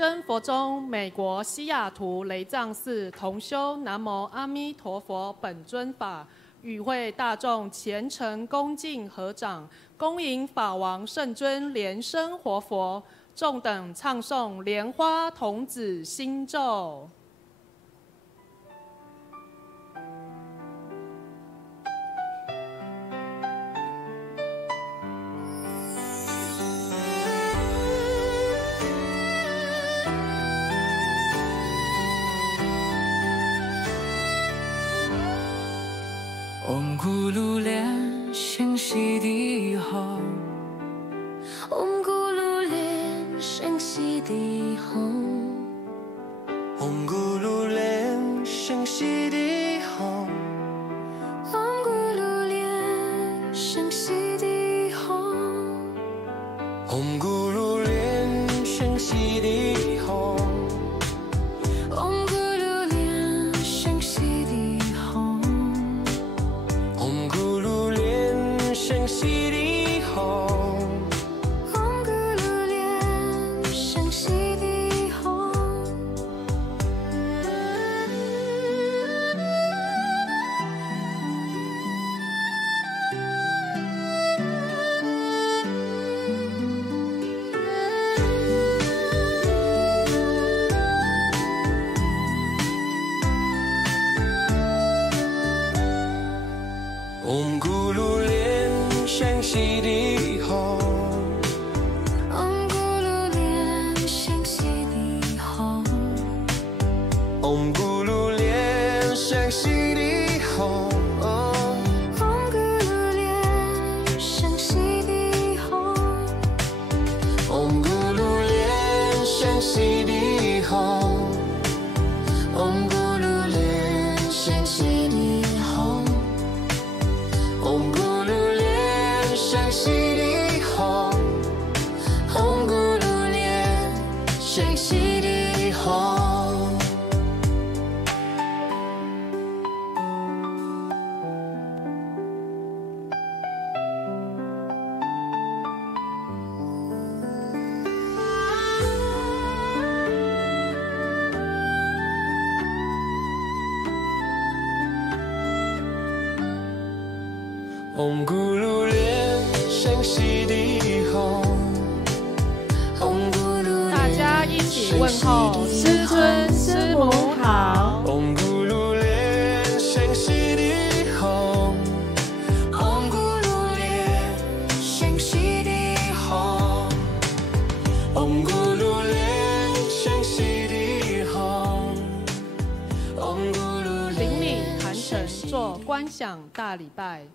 真佛宗美国西雅图雷藏寺同修南无阿弥陀佛本尊法，与会大众虔诚恭敬合掌，恭迎法王圣尊莲生活佛，众等唱诵莲花童子心咒。Om Guru Lian Sheng Xi Di Ho Om Guru Lian Sheng Xi Di Ho Om Guru Lian Sheng Xi Di Ho Om Guru Lian Sheng Xi Di Ho Om Guru Lian Sheng Xi Di Ho Om Guru Lian Sheng Xi Di Ho Om Guru Lian Sheng Xi Di Ho Om Guru Lian Sheng Xi Di Ho Om Guru Lian Sheng Xi Di Ho Om Guru Lian Sheng Xi Di Ho Om Guru Lian Sheng Xi Di Ho Om Guru Lian Sheng Xi Di Ho Om Guru Lian Sheng Xi Di Ho Om Guru Lian Sheng Xi Di Ho Om Guru Lian Sheng Xi Di Ho Om Guru Lian Sheng Xi Di Ho 大家一起问候师尊师母好。Om Guru Lian Sheng Xi Di Ho Om Guru Lian Sheng Xi Di Ho Om Guru Lian Sheng Xi Di Ho Om Guru 顶礼坛城做观想大礼拜，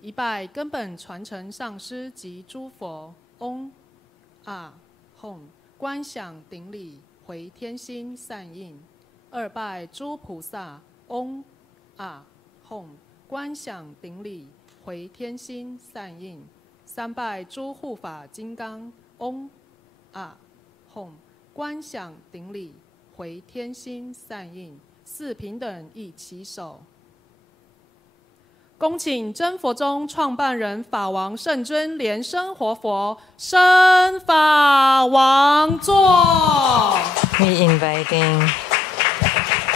一拜根本传承上师及诸佛，嗡啊吽，观想顶礼回天心善应；二拜诸菩萨，嗡啊吽，观想顶礼回天心善应；三拜诸护法金刚，嗡啊吽，观想顶礼回天心善应；四平等一起手。恭请真佛宗创办人法王圣尊莲生活佛升法王座。We inviting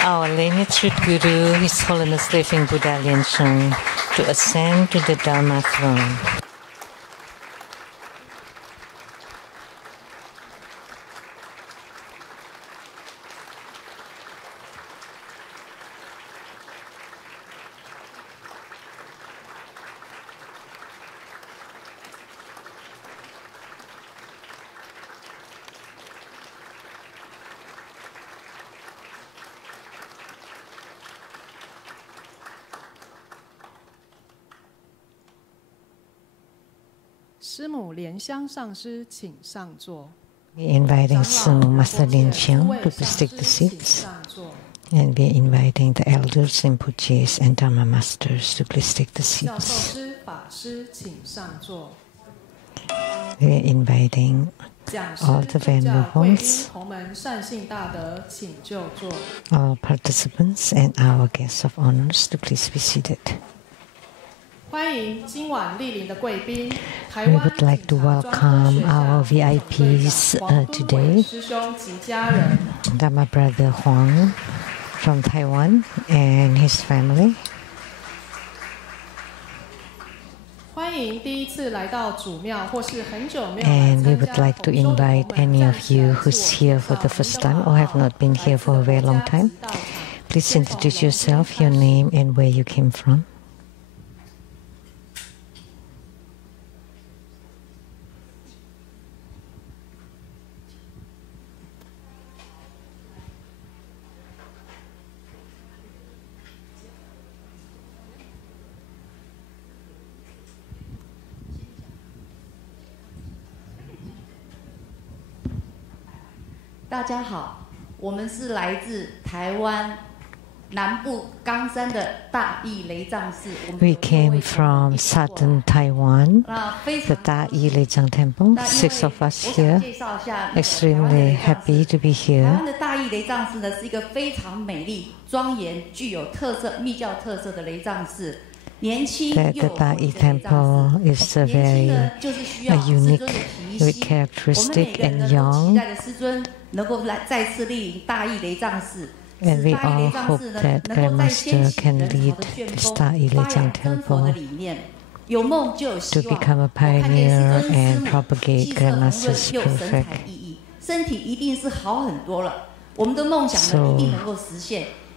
our lineage Guru, His Holiness Living Buddha Lian Sheng, to ascend to the Dharma throne.师母莲香上师，请上座。 We inviting Sumu Master Lian Sheng to please take the seats. And we inviting the elders, Rinpoches, and Dharma masters to please take the 教授 seats. 师、法师，请上座。 We are inviting 讲师、 all the 助教、贵宾、 venerables, 同门、善信大德，请就座。 all participants, and our guests of honors to please be seated. We would like to welcome our VIPs today. Dharma Brother Huang from Taiwan and his family. And we would like to invite any of you who's here for the first time or have not been here for a very long time. Please introduce yourself, your name, and where you came from.大家好，我们是来自台湾南部冈山的大义雷藏寺。We came from southern Taiwan, the Da Yi Lezang Temple. 6 of us here. Extremely happy to be here. 台湾的大义雷藏寺呢，是一个非常美丽、庄严、具有特色密教特色的雷藏寺。That the Da Yi Temple is a very unique, very characteristic and young. And we all hope that Grandmaster can lead this Da Yi Lezang Temple to become a pioneer and propagate Grandmaster's perfect. So,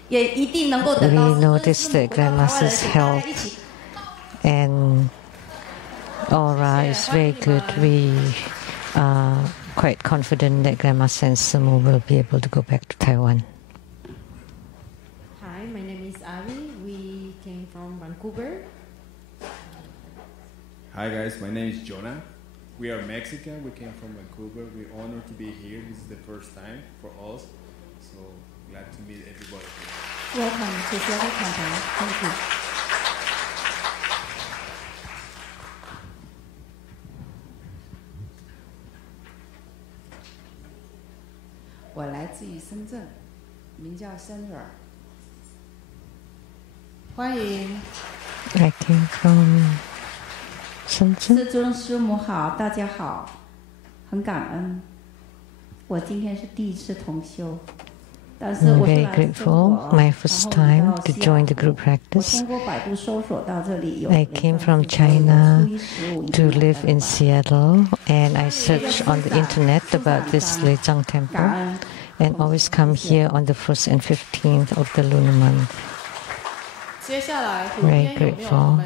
we noticed that Grandmaster's health and aura is very good. We are quite confident that Grandmaster and Sumo will be able to go back to Taiwan. Hi, my name is Avi. We came from Vancouver. Hi guys, my name is Jonah. We are Mexican. We came from Vancouver. We're honored to be here. This is the first time for us. So glad to meet everybody. Welcome to Seattle Campaign. Thank you. 我来自于深圳，名叫森尔。欢迎。I came from 深圳。师尊师母好，大家好，很感恩。我今天是第一次同修。I'm very grateful, my first time to join the group practice. I came from China to live in Seattle, and I searched on the internet about this Lezang temple, and always come here on the 1st and 15th of the lunar month. Very grateful.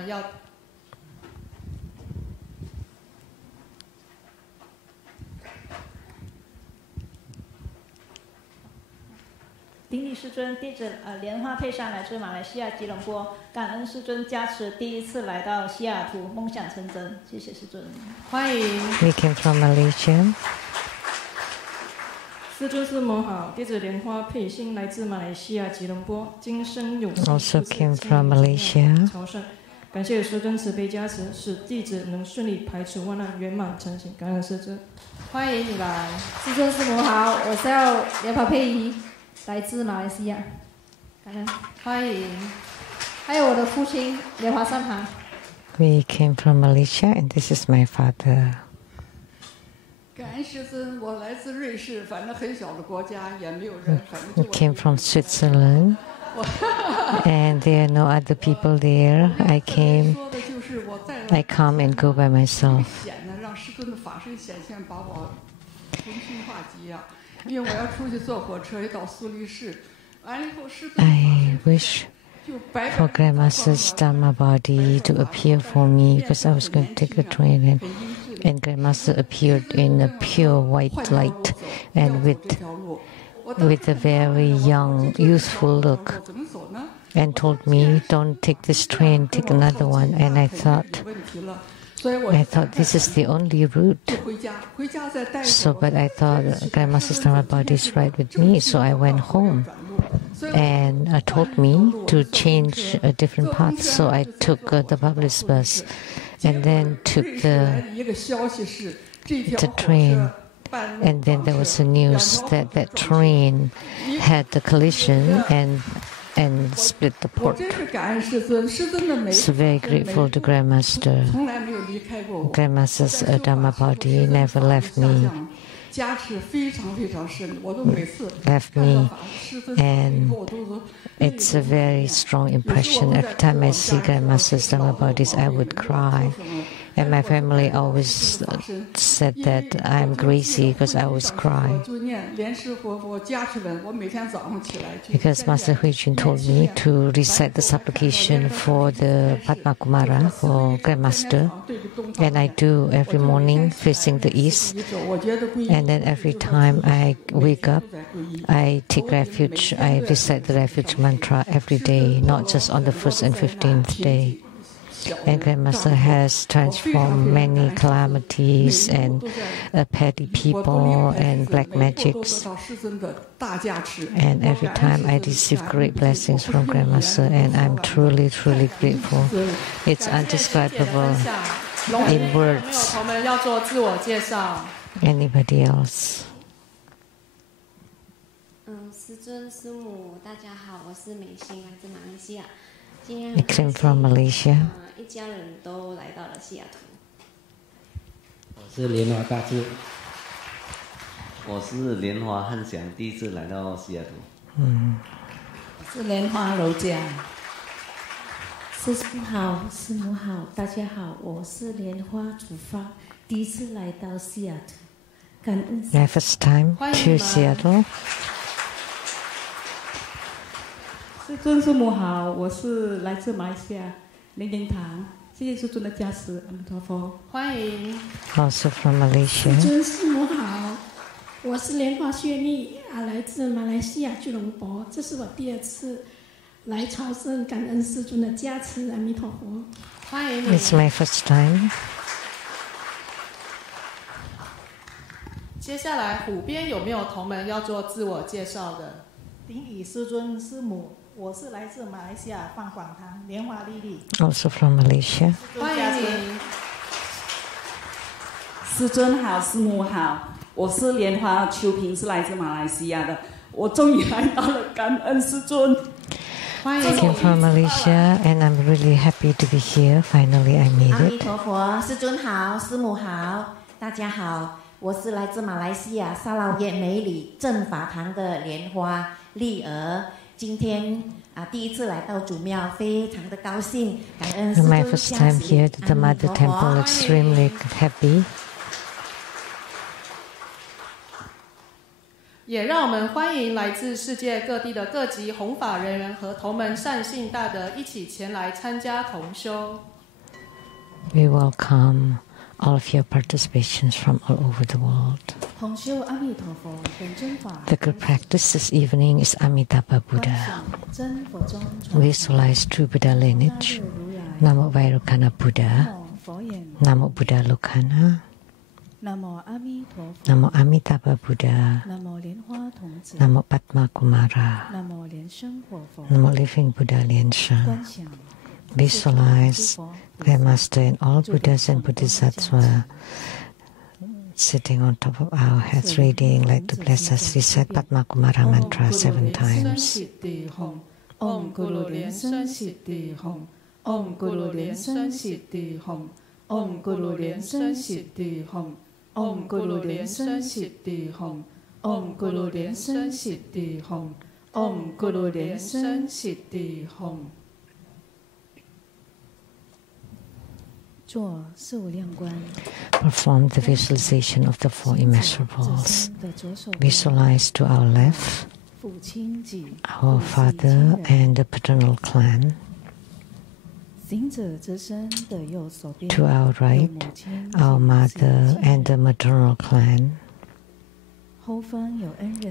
顶礼师尊，弟子莲花佩珊来自马来西亚吉隆坡，感恩师尊加持，第一次来到西雅图，梦想成真，谢谢师尊。欢迎。We came from Malaysia. 师尊师母好，弟子莲花佩欣来自马来西亚吉隆坡，今生有幸 Also came from Malaysia. 朝圣，感谢师尊慈悲加持，使弟子能顺利排除万难，圆满成行。感恩师尊。欢迎你来。师尊师母好，我叫莲花佩仪。来自马来西亚，感恩，欢迎。还有我的父亲莲花善堂。We came from Malaysia, and this is my father. 感恩师尊，我来自瑞士，反正很小的国家，也没有人，反正 We came from Switzerland, and there are no other people there. I come and go by myself. 让师尊的法身显现，把我重新化解啊。因为我要出去坐火车到苏黎世，完了以后师尊 I wish for Grandmaster's Dharma body to appear for me because I was going to take the train and Grandmaster appeared in a pure white light and with a very young, youthful look and told me, don't take this train, take another one. And I thought this is the only route. But I thought Grandmaster's Dharma body is right with me, so I went home. And told me to change a different path, so I took the public bus and then took the train. And then there was a news that that train had a collision and and split the pork. So very grateful to Grandmaster. Grandmaster's Dharma body never left me. And it's a very strong impression. Every time I see Grandmaster's Dharma bodies, I would cry. And my family always said that I'm crazy because I always cry. Because Master Huijun told me to recite the supplication for the Padma Kumara, for Grandmaster. And I do every morning facing the east. And then every time I wake up, I take refuge. I recite the refuge mantra every day, not just on the 1st and 15th day. And Grandmaster has transformed many calamities and petty people and black magics. And every time I receive great blessings from Grandmaster, and I'm truly, truly grateful. It's undescribable in words. Anybody else? 师尊、师母，大家好，我是美心，来自马来西亚。今天 I came from Malaysia. 一家人都来到了西雅图。我是莲华大智，我是莲华汉祥，第一次来到西雅图。我是莲花柔家。师父好，师母好，大家好，我是莲花主发，第一次来到西雅图，感恩。My first time to Seattle. 师尊、师母好，我是来自马来西亚灵灵堂，谢谢师尊的加持，阿弥陀佛。欢迎。Also from Malaysia. 师尊、师母好，我是莲花雪莉来自马来西亚吉隆坡，这是我第2次来朝圣，感恩师尊的加持，阿弥陀佛。欢迎你。It's my first time. 接下来虎边有没有同门要做自我介绍的？顶礼师尊、师母。我是来自马来西亚放广堂莲花丽丽。Also from Malaysia. 欢迎你。师尊好，师母好，我是莲花秋萍，是来自马来西亚的。我终于来到了，感恩师尊。I came from Malaysia and I'm really happy to be here. Finally, I made 阿弥 it. 陀佛，师尊好，师母好，大家好，我是来自马来西亚沙捞越美里正法堂的莲花丽儿。今天第一次来到主庙，非常的高兴，感恩师尊 My first time here at the Mother Temple, extremely happy. 也让我们欢迎来自世界各地的各级弘法人员和同门善信大德一起前来参加同修。We welcome all of your participations from all over the world. 同修阿弥陀佛本尊法。The good practice this evening is Amitabha Buddha. Visualize true Buddha lineage. Namo Vairocana Buddha. Namo Buddha Lokana. Namo Amitabha Buddha. Namo Padma Kumara. Namo Living Buddha Lian Sheng. Visualize Grandmaster and all Buddhas and Bodhisattvas sitting on top of our heads, reading like to bless us. Recite Padma Kumara mantra 7 times. Om Guru Lian Sheng Siddhi Hum. Om Guru Lian Sheng Siddhi Hum. Om Guru Lian Sheng Siddhi Hum. Om Guru Lian Sheng Siddhi Hum. Om Guru Lian Sheng Siddhi Hum. Om Guru Lian Sheng Siddhi Hum. 做四无量观。 Perform the visualization of the 4 immeasurables. Visualize to our left our father and the paternal clan. To our right, our mother and the maternal clan.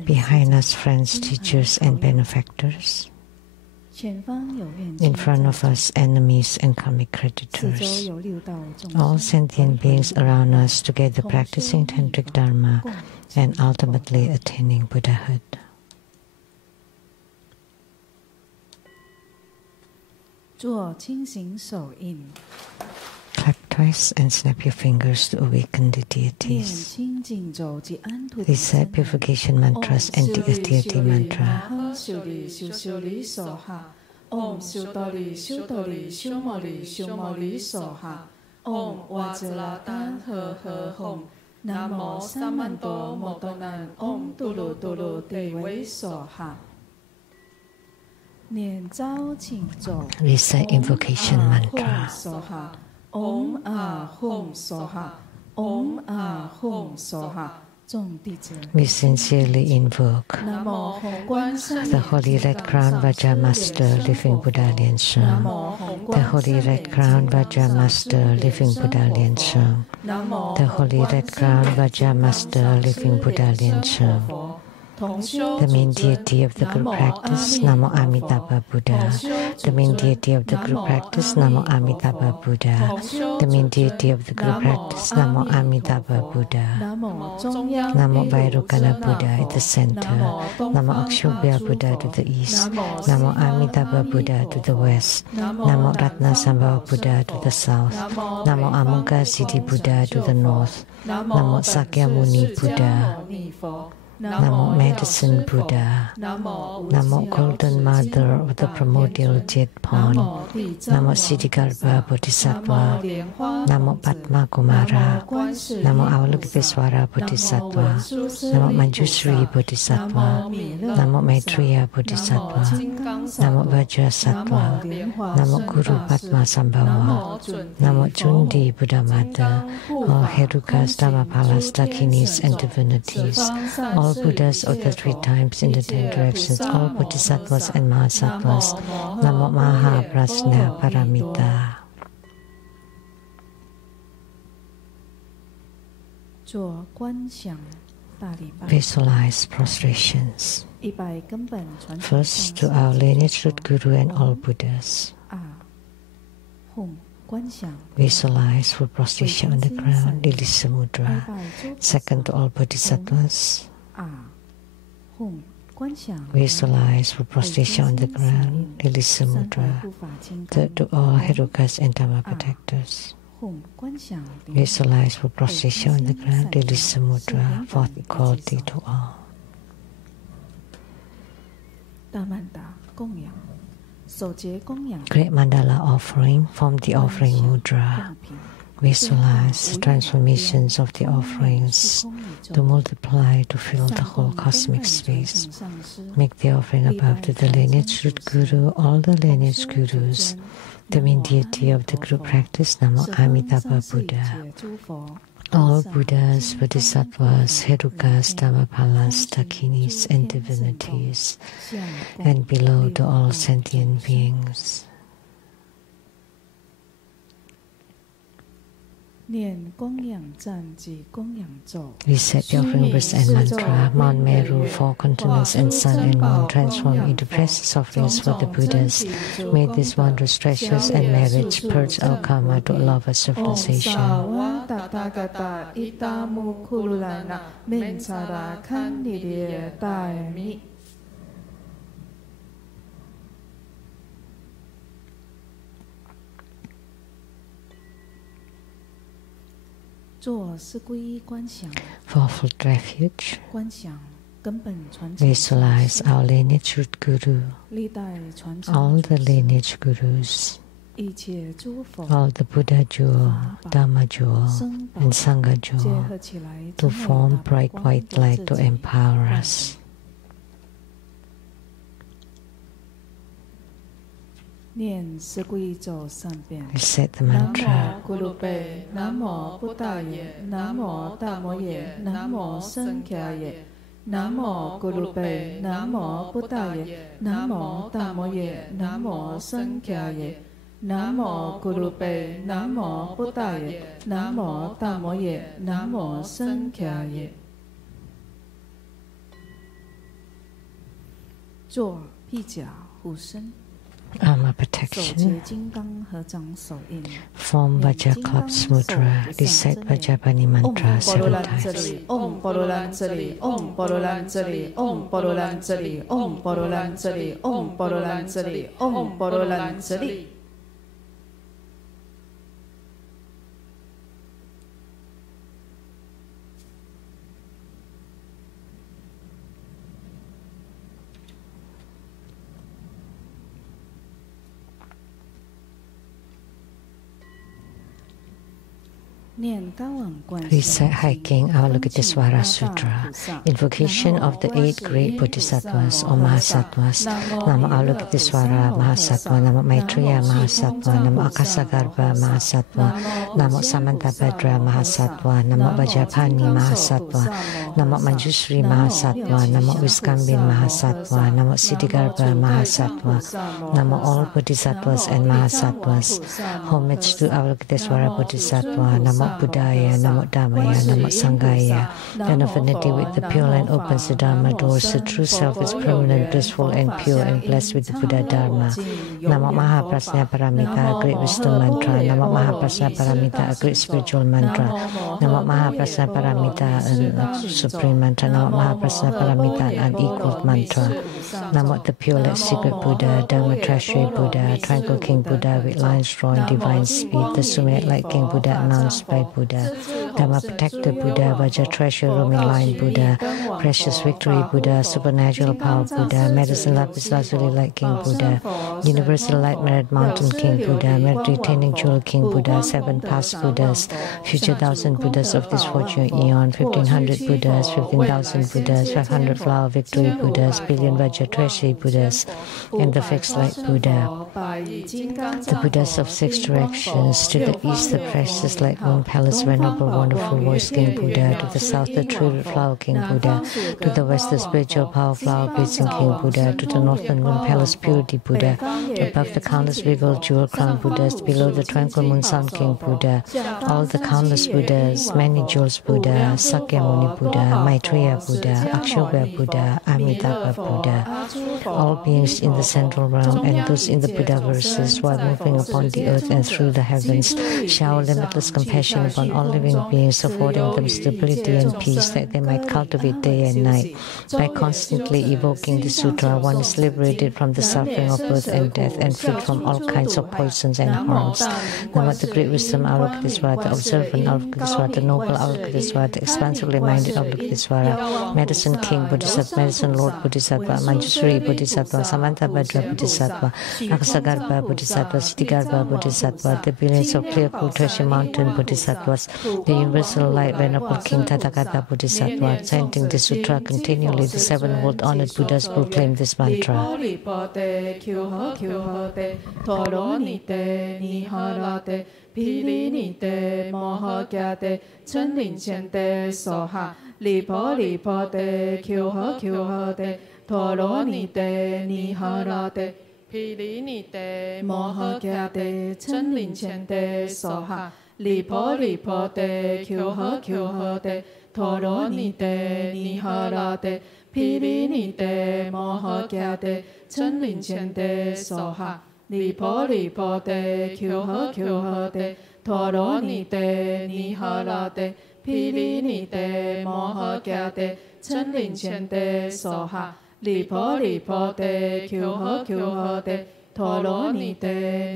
Behind us, friends, teachers, and benefactors. In front of us, enemies and karmic creditors. All sentient beings around us, together practicing tantric dharma and ultimately attaining Buddhahood. Clap twice and snap your fingers to awaken the deities. Recite purification mantras and the deity mantra. Om Shudoli Shudoli Shumoli Shumoli Soha. Om Wajlatan He Hom. Namo Samanto Motonan. Om Tulu Tulu Dewi Soha. Recite invocation mantra. Om Ahum Soha. Om Ahum Soha. We sincerely invoke the Holy Red Crown Vajra Master, Living Buddha Lian Sheng, the Holy Red Crown Vajra Master, Living Buddha Lian Sheng, the Holy Red Crown Vajra Master, Living Buddha Lian Sheng, the main deity of the group practice, Namo Amitabha Buddha, the main deity of the group practice, Namo Amitabha Buddha, the main deity of the group practice, Namo Amitabha Buddha, Namo Vairukana Buddha at the center, Namo Akshobhya Buddha to the east, Namo Amitabha Buddha to the west, Namo Ratna Sambhava Buddha to the south, Namo Amugha Siddhi Buddha to the north, Namo Sakyamuni Buddha, Namo Medicine Buddha, Namo Golden Mother of the Primordial Jet Pond, Namo Siddhigarbha Bodhisattva, Namo Padma Kumara, Namo Avalokitesvara Bodhisattva, Namo Manjushri Bodhisattva, Namo Maitreya Bodhisattva, Namo Vajrasattva, Namo Guru Padma Sambhava, Namo Jundi Buddha Mother, all Herukas, Dhammapalas, Dakinis and divinities, all Buddhas of the 3 times in the 10 directions, all Bodhisattvas and Mahasattvas, Namo Maha Prasna Paramita. Visualize prostrations. First to our lineage root Guru and all Buddhas. Visualize full prostration on the ground, Lili Samudra. Second to all Bodhisattvas. Visualize full prostration on the ground, Lili Samudra. Third to all Herukas and Dhamma protectors. Visualize full prostration on the ground, Lili Samudra. Fourth equality to all. Great mandala offering, form the offering mudra. Visualize the transformations of the offerings to multiply to fill the whole cosmic space. Make the offering above to the lineage root Guru, all the lineage Gurus, the main deity of the group practice, Namo Amitabha Buddha. All Buddhas, Bodhisattvas, Herukas, Dhammapalas, Dakinis and divinities, and below to all sentient beings. Recite the offering verse and mantra. Mount Meru, 4 continents and sun and moon transform into precious offerings for the Buddhas. May these wondrous treasures and marriage purge our karma to allow us civilization. Fourfold refuge. Visualize our lineage root Guru, all the lineage Gurus, all the Buddha jewel, Dharma jewel, and Sangha jewel to form bright white light to empower us. Recite the mantra. Namo Buddhaye, Namo Dhammoye, Namo Sanghaye. Namo Gurupe, Namo Buddhaye, Namo Dhammoye, Namo Sanghaye. Namo Gurupe, Namo Buddhaye, Namo Dhammoye, Namo Sanghaye. 做臂甲护身。 Armor protection. Form Vajra Clubs Mudra. Recite Vajrapani mantra several times. Om Porolanjali, Om Porolanjali, Om Porolanjali, Om Porolanjali, Om Porolanjali, Om Porolanjali. Recite Hiking Avalokitesvara Sutra. Invocation of the 8 great Bodhisattvas or Mahasattvas. Namo Avalokitesvara Mahasattva, Namo Maitreya Mahasattva, Namo Akasagarbha Mahasattva, Namo Samantabhadra Mahasattva, Namo Vajapani Mahasattva, Namo Manjushri Mahasattva, Namo Viskambin Mahasattva, Namo Siddhigarbha Mahasattva, Namo all Bodhisattvas and Mahasattvas. Homage to Avalokitesvara Bodhisattva, Namo Buddhaya, Namo Dhammaya, Namo Sanghaya. An affinity with the pure and opens the Dharma doors. The true self is permanent, blissful and pure and blessed with the Buddhadharma. Namo Mahaprasna Paramita, a great wisdom mantra. Namo Mahaprasna Paramita, a great spiritual mantra. Namo Mahaprasna Paramita, a supreme mantra. Namo Mahaprasna Paramita, an unequaled mantra. Namo the pure light secret Buddha, Dharma Treasury Buddha, Tranquil King Buddha with lines drawn divine speed, the summit light King Buddha announced by Buddha, Dharma protector Buddha, Vajra treasure roaming lion Buddha, precious victory Buddha, supernatural power Buddha, medicine lapis lazuli light King Buddha, universal light merit mountain King Buddha, merit retaining jewel King Buddha, 7 past Buddhas, future 1,000 Buddhas of this fortune eon, 1,500 Buddhas, 15,000 Buddhas, 500 flower victory Buddhas, billion Vajra treasury Buddhas, and the fixed light Buddha. The Buddhas of 6 directions, to the east the precious light moon palace venerable wonderful voice King Buddha, to the south the true flower King Buddha, to the west the spiritual power flower blazing King Buddha, to the northern moon palace purity Buddha, above the countless regal jewel crown Buddhas, below the tranquil moon sun King Buddha, all the countless Buddhas, many jewels Buddha, Sakyamuni Buddha, Maitreya Buddha, Akshobhya Buddha, Amitabha Buddha, all beings in the central realm and those in the Buddha verses while moving upon the earth and through the heavens, shower limitless compassion upon all living beings, affording them stability and peace that they might cultivate day and night. By constantly evoking the sutra, one is liberated from the suffering of birth and death and freed from all kinds of poisons and harms. Namo the great wisdom Avalokitesvara, the observant Avalokitesvara, the noble Avalokitesvara, the expansively minded Avalokitesvara, medicine king Bodhisattva, medicine lord Bodhisattva, Manjushri Bodhisattva, Samantabhadra Bodhisattva, Akasagarbha Bodhisattva, Siddhigarbha Bodhisattva, the billions of clear cool treasure mountain Bodhisattvas, the universal light venerable King Tathagata Bodhisattva, chanting the sutra continually, the 7 world honored Buddhas proclaim this mantra. Pili ni te moha kya te chen lin chen te soha li po te kyo ho te toro ni te ni hara te pili ni te moha kya te chen lin chen te soha li po te kyo ho te toro ni te ni hara te pili ni te moha kya te chen lin chen te soha li po te kyo ho te toro ni te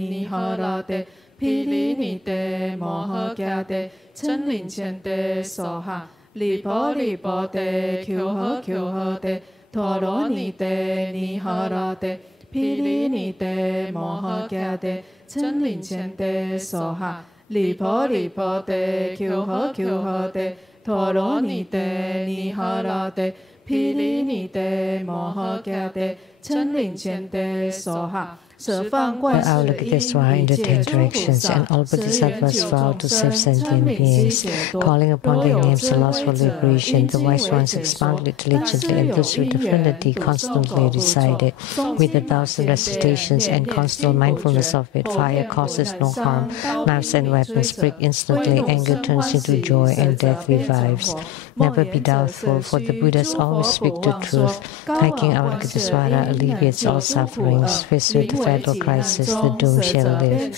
ni hara te pili ni te moha kya te chen lin chen te soha li po te kyo ho te toro ni te ni hara te pili ni te moha kya te chen lin chen te soha li po te kyo ho te toro ni te ni hara te pili ni te moha kya te chen lin chen te soha. The Avalokitesvara in the 10 directions, and all Bodhisattvas vow to save sentient beings, calling upon their names the lost for liberation. The wise ones expound it diligently, and those with affinity constantly recite it. With 1,000 recitations and constant mindfulness of it, fire causes no harm, knives and weapons break instantly, anger turns into joy, and death revives. Never be doubtful, for the Buddhas always speak the truth. Hiking Avalokitesvara alleviates all sufferings. Faced with the fatal crisis, the doomed shall live.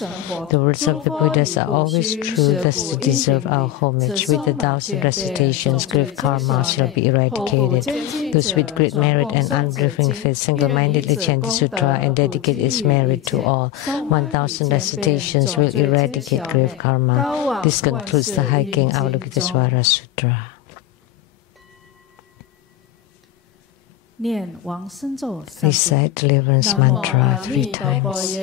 The words of the Buddhas are always true, thus they deserve our homage. With 1,000 recitations, grave karma shall be eradicated. Those with great merit and unwavering faith single-mindedly chant the sutra and dedicate its merit to all. 1,000 recitations will eradicate grave karma. This concludes the Hiking Avalokitesvara Sutra. Recite deliverance mantra 3 times.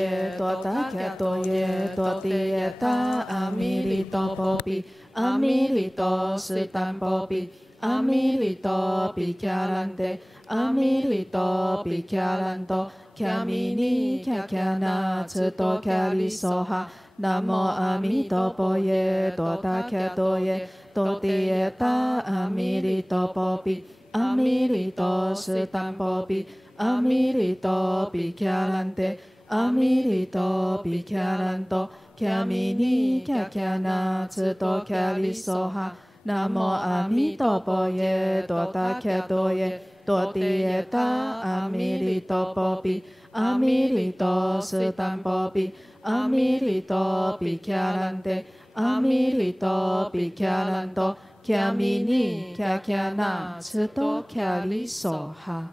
Amirito Sitampopi, Amirito Pikyalante, Amirito Pikyalanto, Kyamini Kyakyana Tsuto Kyali Soha, Namo Amitopo Ye, Tota Kyato Ye, Totieta Amirito Popi, Amirito Sitampopi, Amirito Pikyalante, Amirito Pikyalanto, Kyamini Kyakyana Tsuto Kyali Soha, Namo Amitopo Ye, Tota Kyato Ye, Totieta Amirito Popi, Amirito Sitampopi, Amirito Pikyalante, Amirito Pikyalanto, Kyamini Kyakyana Tsuto Kyali Soha.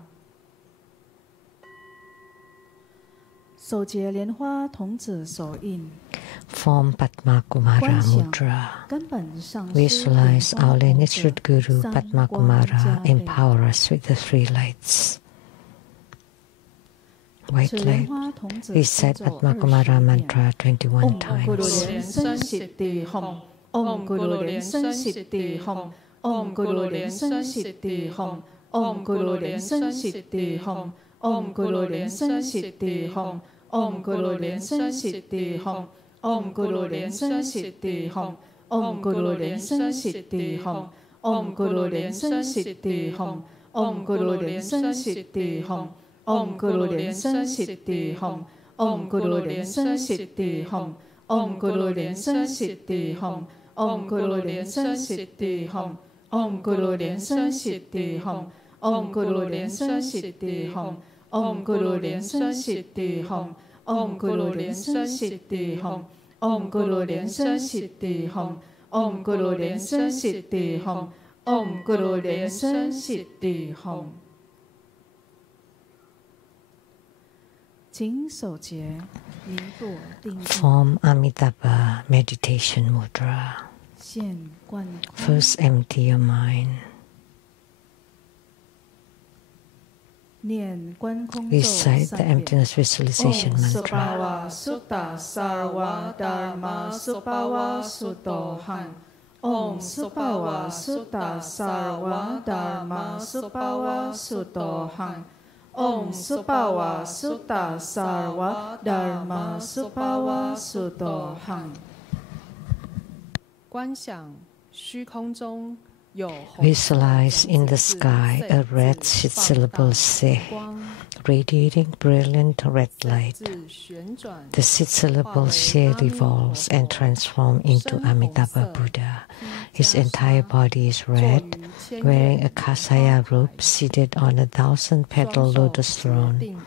手结莲花童子手印 Form Padma Kumara Mudra. Visualize our lineage Guru Padma Kumara empower us with the 3 lights. White light. Recite Padma Kumara mantra 21 times. Om Guru Lian Sheng Siddhi Hom, Om Guru Lian Sheng Siddhi Hom, Om Guru Lian Sheng Siddhi Hom, Om Guru Lian Sheng Siddhi Hom, Om Guru Lian Sheng Siddhi Hom, Om Guru Lian Sheng Siddhi Hom, Om Guru Lian Sheng Siddhi Hom, Om Guru Lian Sheng Siddhi Hom, Om Guru Lian Sheng Siddhi Hom, Om Guru Lian Sheng Siddhi Hom, Om Guru Lian Sheng Siddhi Hom, Om Guru Lian Sheng Siddhi Hom, Om Guru Lian Sheng Siddhi Hom, Om Guru Lian Sheng Siddhi Hom, Om Guru Lian Sheng Siddhi Hom, Om Guru Lian Sheng Siddhi Hom, Om Guru Lian Sheng Siddhi Hom, Om Guru Lian Sheng Siddhi Hom, Om Guru Lian Sheng Siddhi Hom, Om Guru Lian Sheng Siddhi Hom. 请手结弥陀定印 Form Amitabha meditation mudra. First empty your mind. Recite the emptiness visualization mantra. Sutta Sarva Dharma Supava Sutohan. Om Supava Sutta Sarva Dharma Supava Sutohan. Om Supava Sutta Sarva Dharma Supava Sutohan. 观想虚空中 Visualize in the sky a red 6-syllable Se, radiating brilliant red light. The 6-syllable Se revolves and transforms into Amitabha Buddha. His entire body is red, wearing a kasaya robe, seated on a 1,000-petal lotus throne.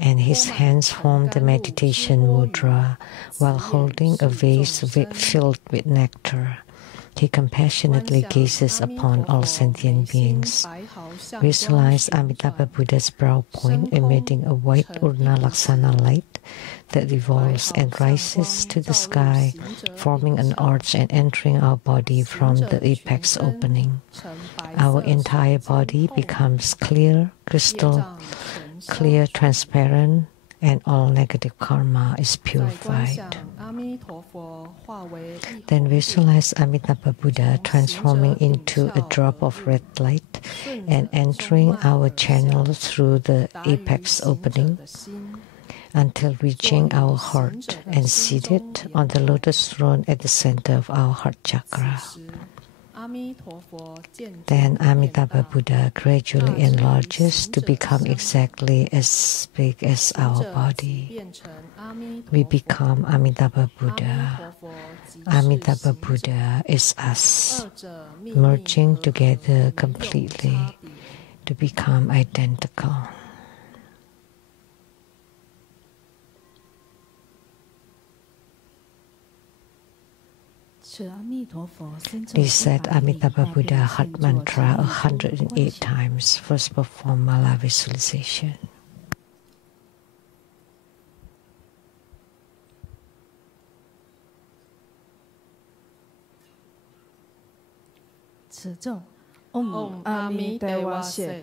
And his hands form the meditation mudra while holding a vase filled with nectar. He compassionately gazes upon all sentient beings. Visualize Amitabha Buddha's brow point emitting a white Urna Laksana light that revolves and rises to the sky, forming an arch and entering our body from the apex opening. Our entire body becomes clear, crystal clear, transparent, and all negative karma is purified. Then visualize Amitabha Buddha transforming into a drop of red light and entering our channel through the apex opening until reaching our heart and seated on the lotus throne at the center of our heart chakra. Then Amitabha Buddha gradually enlarges to become exactly as big as our body. We become Amitabha Buddha. Amitabha Buddha is us, merging together completely to become identical. Recite Amitabha Buddha heart mantra 108 times. First perform mala visualization. Om Amitabha Se,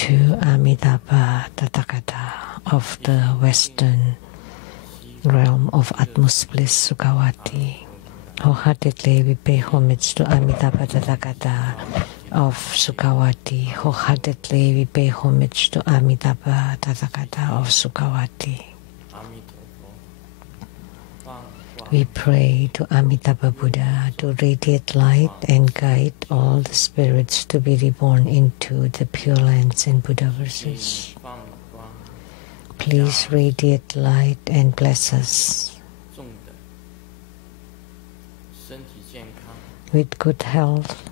to Amitabha Tathagata of the Western realm of utmost bliss Sukhavati. Wholeheartedly we pay homage to Amitabha Tathagata of Sukhavati. Wholeheartedly we pay homage to Amitabha Tathagata of Sukhavati. We pray to Amitabha Buddha to radiate light and guide all the spirits to be reborn into the Pure Lands and Buddhaverses. Please radiate light and bless us with good health,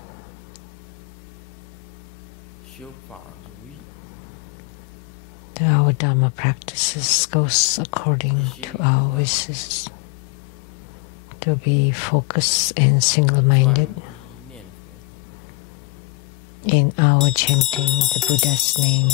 that our Dharma practices goes according to our wishes, to be focused and single-minded in our chanting the Buddha's name.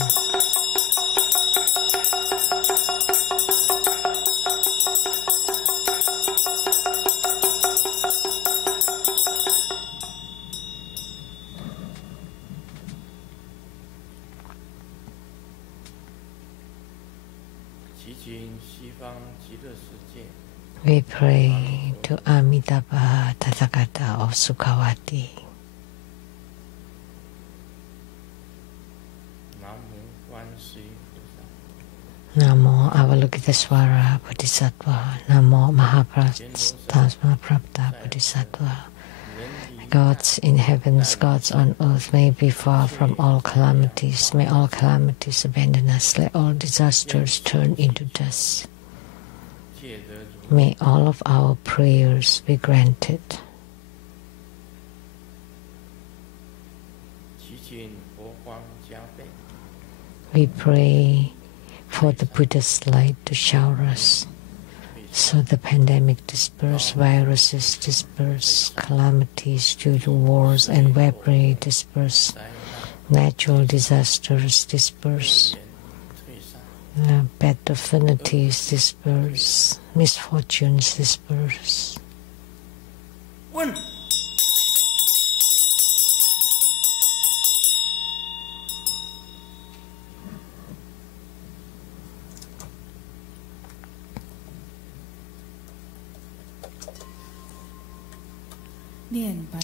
We pray to Amitabha Tathagata of Sukhavati. Namo Avalokitesvara Bodhisattva. Namo Mahaprabda Bodhisattva. Gods in heavens, gods on earth, may be far from all calamities. May all calamities abandon us. Let all disasters turn into dust. May all of our prayers be granted. We pray for the Buddha's light to shower us, so the pandemic disperse, viruses disperse, calamities due to wars and weaponry disperse, natural disasters disperse, bad affinities disperse, misfortunes disperse.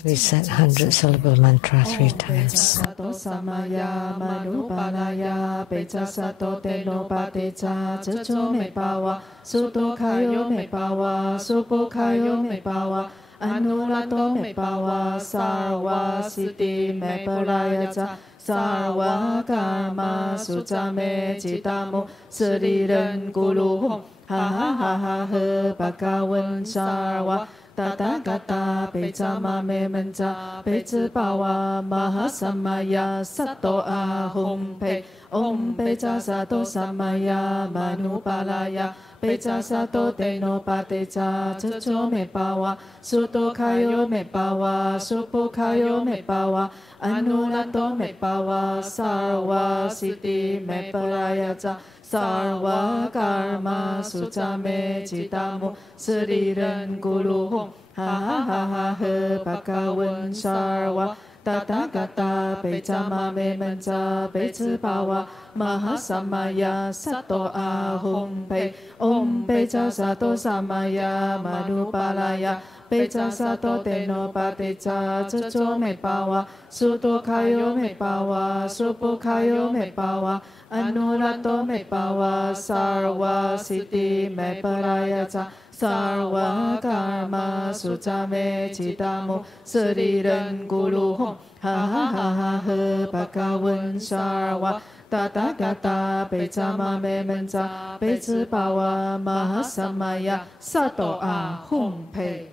Recite 100-syllable mantra 3 times. Sato samaya manupalaya pecha sato teno patecha cecho me pawa suto kayo me pawa supo kayo me pawa anulato me pawa sarva siddhi me parayacha sarva karma suca me citamu sriran guluhum ha ha ha ha ha bhagavan sarva Tathagata Pecama me menca Pecepawa Mahasamaya Sato Ahum Pe Om Peca Sato Samaya Manupalaya Peca Sato Teno Pateca Cecho me pawa Suto Kayo me pawa Supo Kayo me pawa Anulato me pawa Sarva Siddhi me parayaca Sarva karma suca me citamu sriran guluhum ha ha ha ha ha bhagavan sarva Tathagata Pecama me menca Pecepawa Mahasamaya Sato Ahum Pe Om Peca Sato Samaya Manupalaya Peca Sato Teno Pateca Cecho me pawa Suto Kayo me pawa Supo Kayo me pawa Anulato me pawa Sarva Siddhi me parayaca Sarva karma suca me citamu sriran guluhum ha ha ha ha ha bhagavan sarva Tathagata Pecama me menca Pecepawa Mahasamaya Sato Ahum Pe.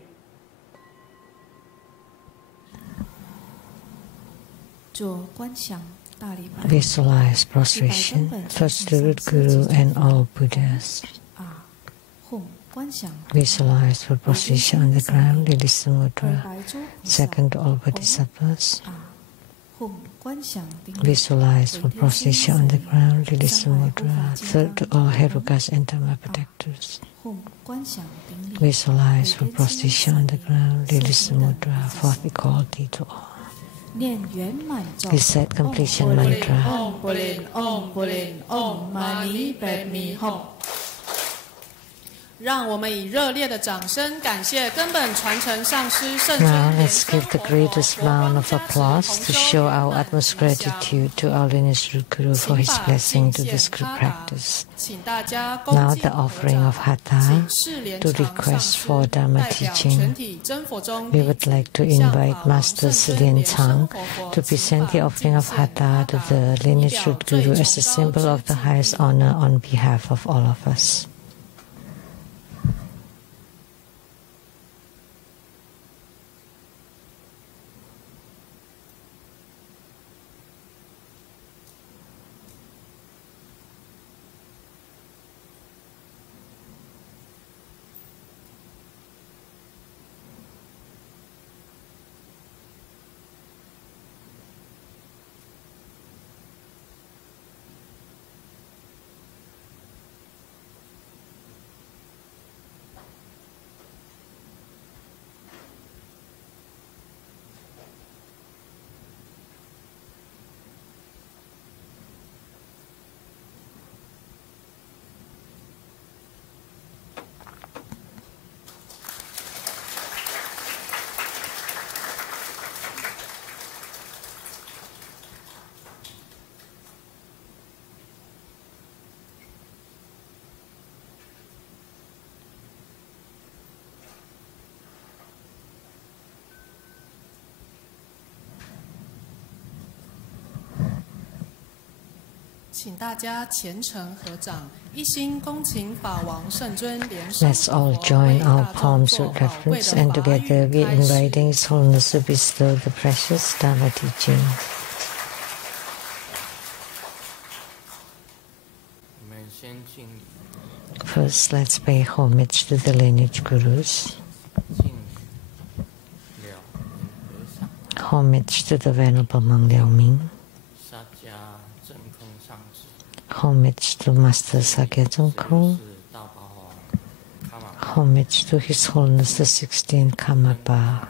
Visualize prostration, first the root Guru and all Buddhas. Visualize for prostration on the ground, release the mudra. Second to all Bodhisattvas. Visualize for prostration on the ground, release the mudra. Third to all Herukas and Dharma protectors. Visualize for prostration on the ground, release the mudra. Fourth equality to all. recite completion mantra. 让我们以热烈的掌声感谢根本传承上师圣尊 Now let's give the greatest round of applause to show our utmost gratitude to our lineage Guru for his blessing to this group practice. Now the offering of Hatha to request for Dharma teaching. We would like to invite Master Lian Sheng to present the offering of Hatha to the lineage Guru as a symbol of the highest honor on behalf of all of us. Let's all join our palms with reverence, and together we invite His Holiness to bestow the precious Dharma teaching. First, let's pay homage to the lineage Gurus. Homage to the Venerable Monk Liao Ming. Homage to Master Sakyamuni. Homage to His Holiness the 16th Karmapa.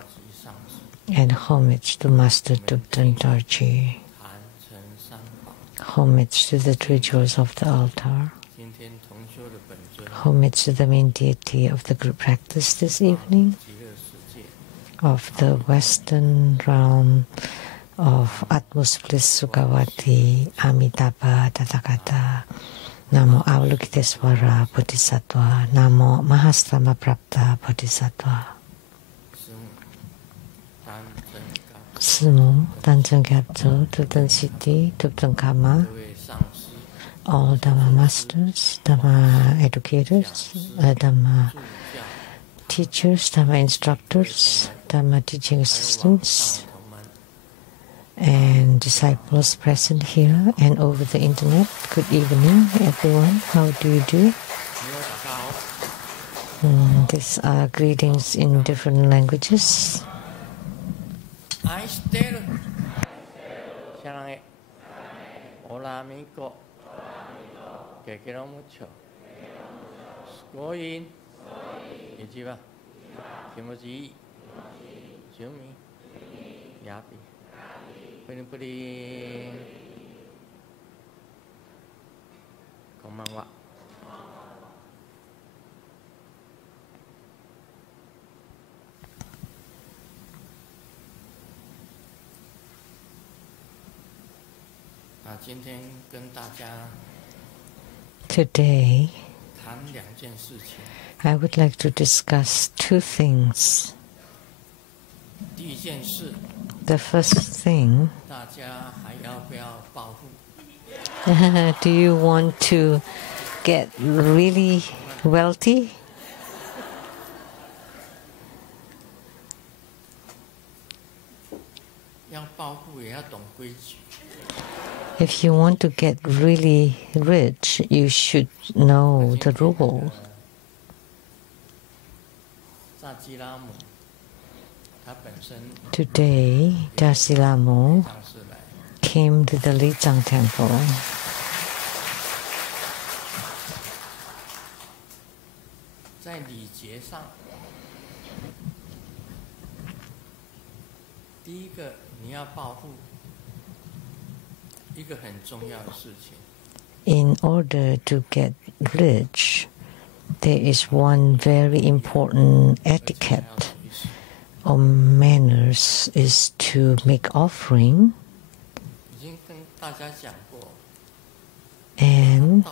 And homage to Master Buddhadharma. Homage to the three jewels of the altar. Homage to the main deity of the group practice this evening, of the Western realm of utmost bliss Sukhavati, Amitabha, Tathagata, Namo Avalokitesvara Bodhisattva, Namo Mahastama Prapta Bodhisattva. 师母、丹增甲洲、Tupten City, Tupten Karma, all Dharma masters, Dharma educators, Dharma teachers, Dharma instructors, Dharma teaching assistants, and disciples present here and over the internet. Good evening, everyone. How do you do? These are greetings in different languages. Hola amigo. Que quiero mucho. Sugoin. Ichiba. Kimochi. Jumi. Yapi. Puri. Konbanwa. Today, I would like to discuss two things. The first thing, do you want to get really wealthy? If you want to get really rich, you should know the rule. Today, Dasilamu came to the Lichang temple. In order to get rich, there is one very important etiquette or manners is to make offering. And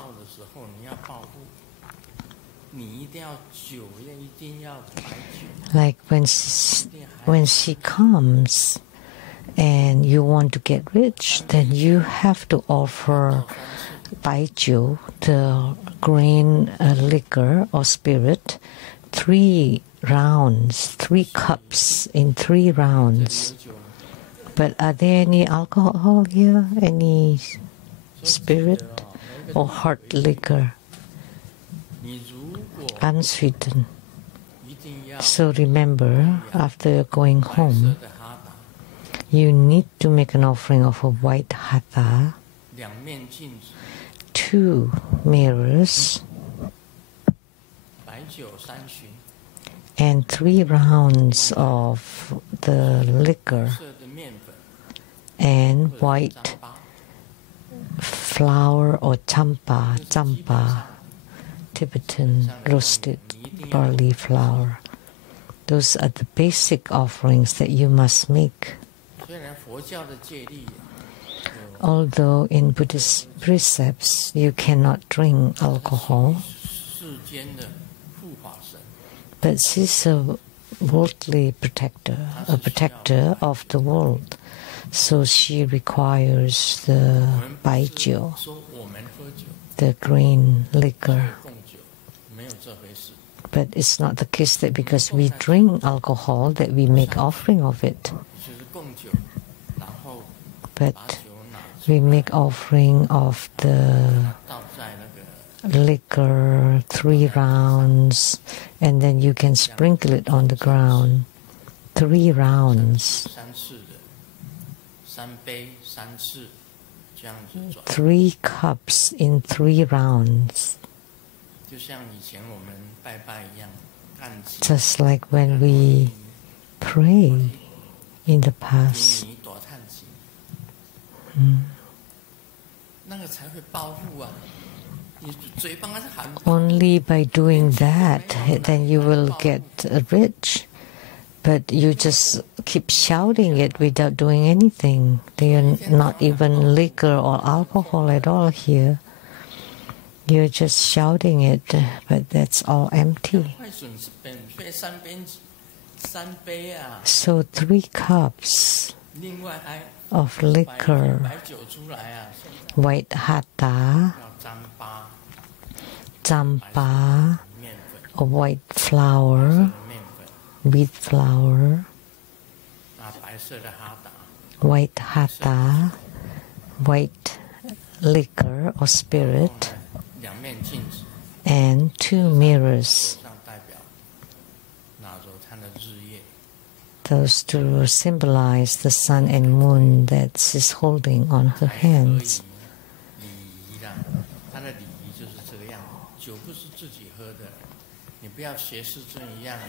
like when she comes and you want to get rich, then you have to offer baijiu, the green liquor or spirit, 3 rounds, 3 cups in 3 rounds. But are there any alcohol here? Any spirit or hard liquor? Unsweetened. So remember, after going home, you need to make an offering of a white hatha, 2 mirrors, and 3 rounds of the liquor, and white flour or champa, Tibetan roasted barley flour. Those are the basic offerings that you must make. Although in Buddhist precepts you cannot drink alcohol, but she's a worldly protector, a protector of the world. So she requires the baijiu, the green liquor. But it's not the case that because we drink alcohol that we make offering of it. But we make offering of the liquor, 3 rounds, and then you can sprinkle it on the ground. 3 rounds. 3 cups in 3 rounds. Just like when we pray in the past. Only by doing that, then you will get rich. But you just keep shouting it without doing anything. There are not even liquor or alcohol at all here. You're just shouting it, but that's all empty. So 3 cups of liquor, white hatha, champa, or white flour, wheat flour, white hatha, white liquor or spirit, and 2 mirrors. Those to symbolize the sun and moon that she's holding on her hands.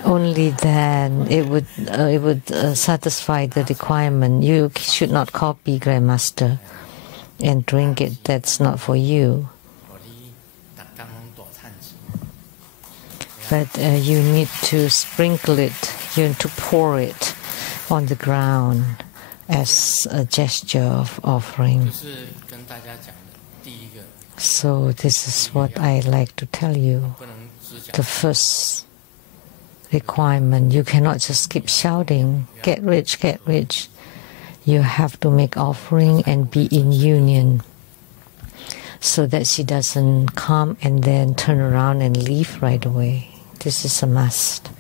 Only then it would satisfy the requirement. You should not copy Grandmaster and drink it. That's not for you. But you need to sprinkle it. You need to pour it on the ground as a gesture of offering. So this is what I like to tell you. The first requirement, you cannot just keep shouting, get rich, get rich. You have to make offering and be in union so that she doesn't come and then turn around and leave right away. This is a must.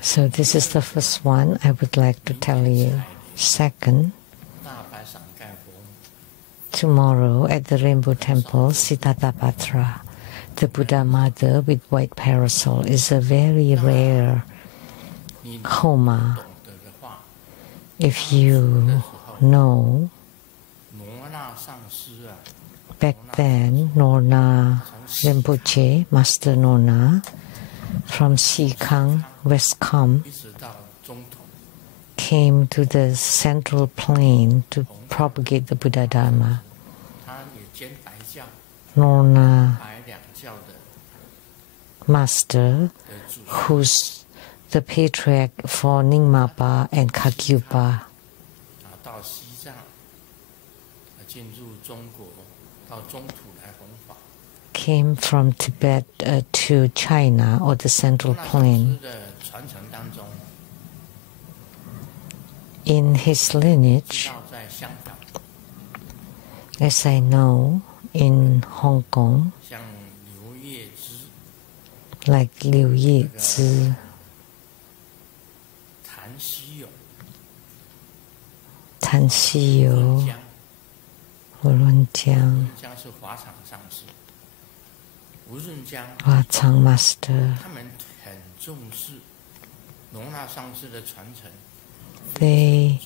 So this is the first one I would like to tell you. Second, tomorrow at the Rainbow Temple, Siddhartha, the Buddha Mother with white parasol, is a very rare Homa. If you know, back then, Norna Rinpoche, Master Norna, from Xikang, West Kham, came to the central plain to propagate the Buddhadharma. Norna Master, who's the patriarch for Nyingmapa and Kagyupa, came from Tibet to China or the Central Plain. In his lineage, as I know, in Hong Kong, like Liu Yezi, Tan Xiyu, Wu Runjiang, Hua Chang Master, they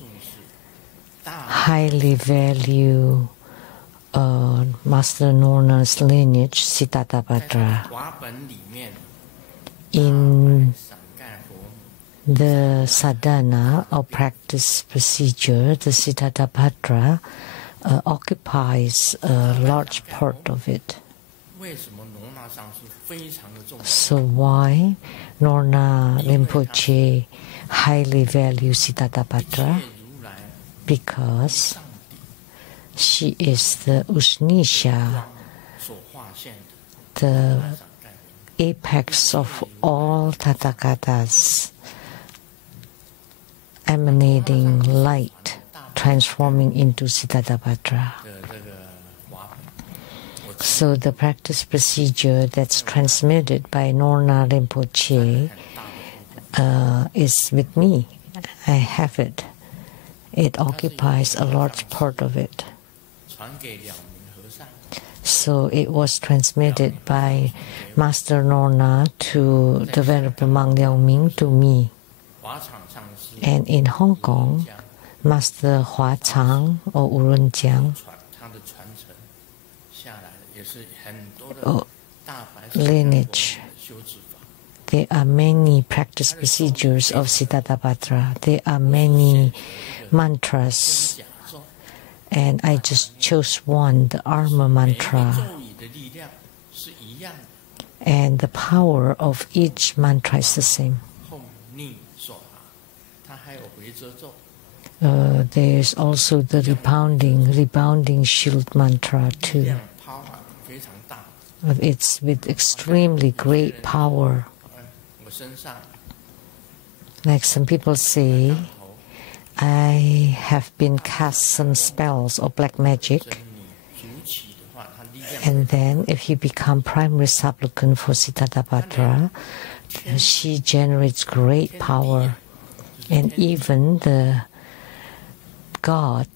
highly value Master Norna's lineage, Siddharthabhadra. In the sadhana or practice procedure, the Siddharthabhadra occupies a large part of it. So why Norna Rinpoche highly values Siddharthabhadra? Because she is the Usnisha, the apex of all Tathagatas, emanating light, transforming into Siddharthabhadra. So the practice procedure that's transmitted by Norna Rinpoche is with me. I have it. It occupies a large part of it. So it was transmitted by Master Norna to the Venerable Mang Liao Ming to me. And in Hong Kong, Master Hua Chang or Wu Runjiang lineage. There are many practice procedures of Siddharthabhadra. There are many mantras. And I just chose one, the Arma mantra. And the power of each mantra is the same. There's also the rebounding shield mantra too. It's with extremely great power. Like some people say, I have been cast some spells or black magic, and then if you become primary supplicant for Siddharthabhadra, she generates great power, and even the God,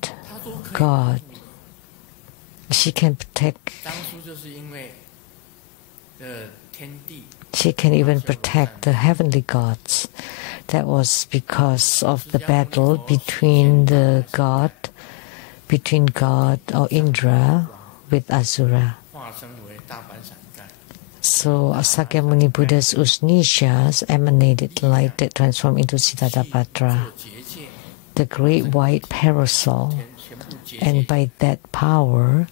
she can protect. She can even protect the heavenly gods. That was because of the battle between God or Indra with Asura. So Sakyamuni Buddha's Usnishas emanated light that transformed into Siddharthabhadra, the great white parasol, and by that power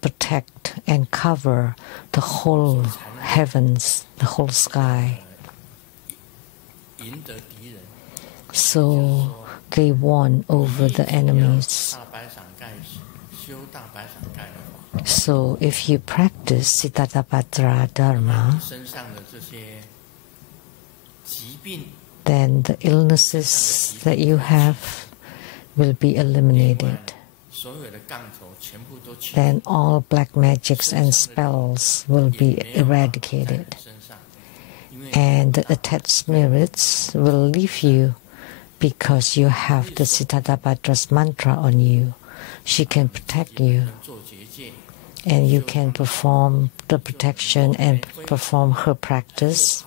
protect and cover the whole heavens, the whole sky. So they won over the enemies. So if you practice Siddharthabhadra Dharma, then the illnesses that you have will be eliminated. Then all black magics and spells will be eradicated. And the attached spirits will leave you because you have the Siddharthabhadra's mantra on you. She can protect you. And you can perform the protection and perform her practice.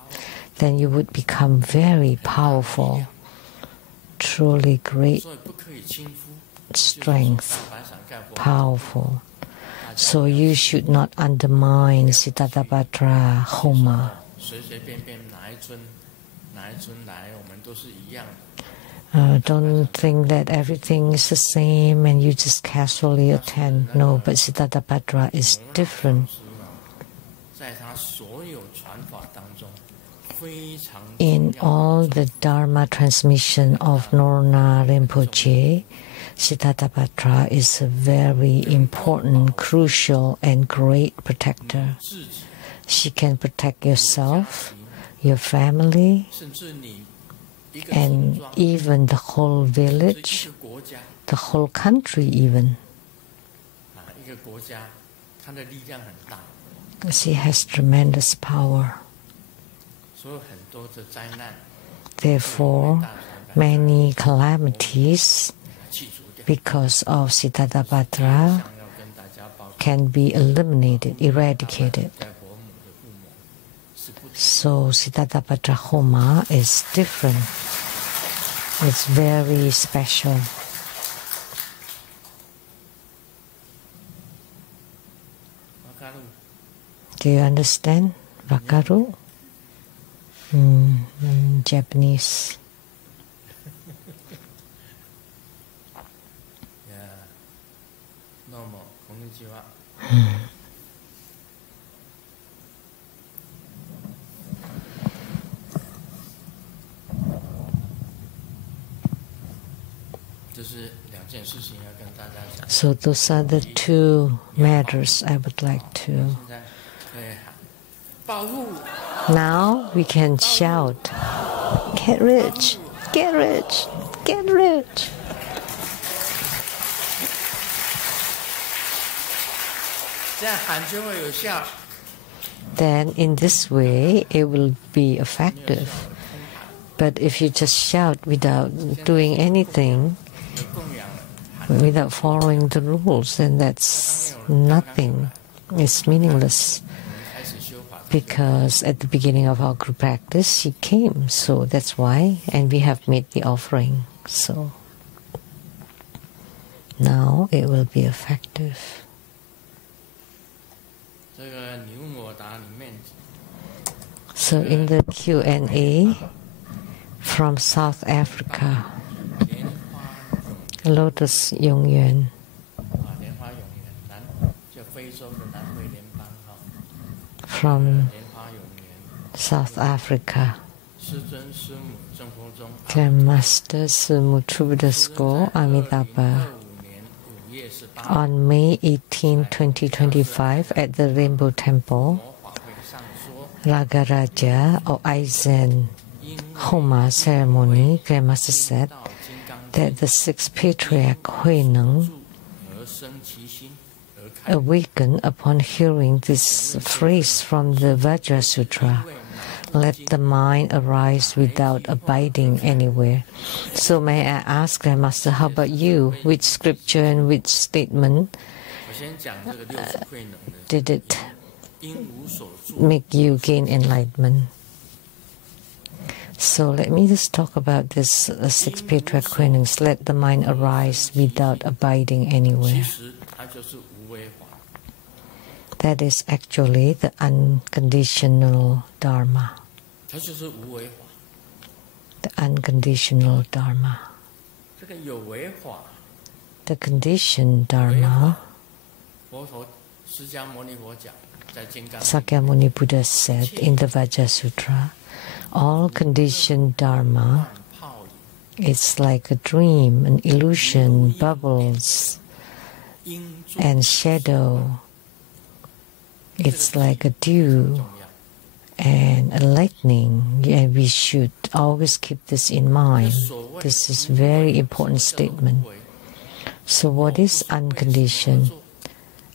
Then you would become very powerful. Truly great strength. Powerful. So you should not undermine Siddharthabhadra Homa. Don't think that everything is the same and you just casually attend. No, but Siddhartha is different. In all the Dharma transmission of Norna Rinpoche, Siddhartha is a very important, crucial, and great protector. She can protect yourself, your family, and even the whole village, the whole country even. She has tremendous power. Therefore, many calamities because of Siddhartha can be eliminated, eradicated. So Siddhartha Homa is different. It's very special. Do you understand? Wakaru? Japanese. So those are the two matters I would like to. Now we can shout, "Get rich, get rich, get rich." Then in this way it will be effective. But if you just shout without doing anything, without following the rules, then that's nothing. It's meaningless. Because at the beginning of our group practice, she came, so that's why, and we have made the offering. So now it will be effective. So in the Q&A from South Africa, Lotus Yongyuan. From South Africa, Grandmaster Lu, Amitabha. On May 18, 2025, at the Rainbow Temple, Ragaraja or Aizen Homa ceremony, Grandmaster said that the sixth patriarch Huineng awakened upon hearing this phrase from the Vajra Sutra, "Let the mind arise without abiding anywhere." So may I ask Grandmaster, how about you? Which scripture and which statement did it make you gain enlightenment? So let me just talk about this sixth patriarch Huineng's, "Let the mind arise without abiding anywhere." That is actually the unconditional Dharma. The unconditional Dharma. The conditioned Dharma, Sakyamuni Buddha said in the Vajra Sutra, all conditioned Dharma, it's like a dream, an illusion, bubbles, and shadow. It's like a dew and a lightning, and we should always keep this in mind. This is a very important statement. So what is unconditioned?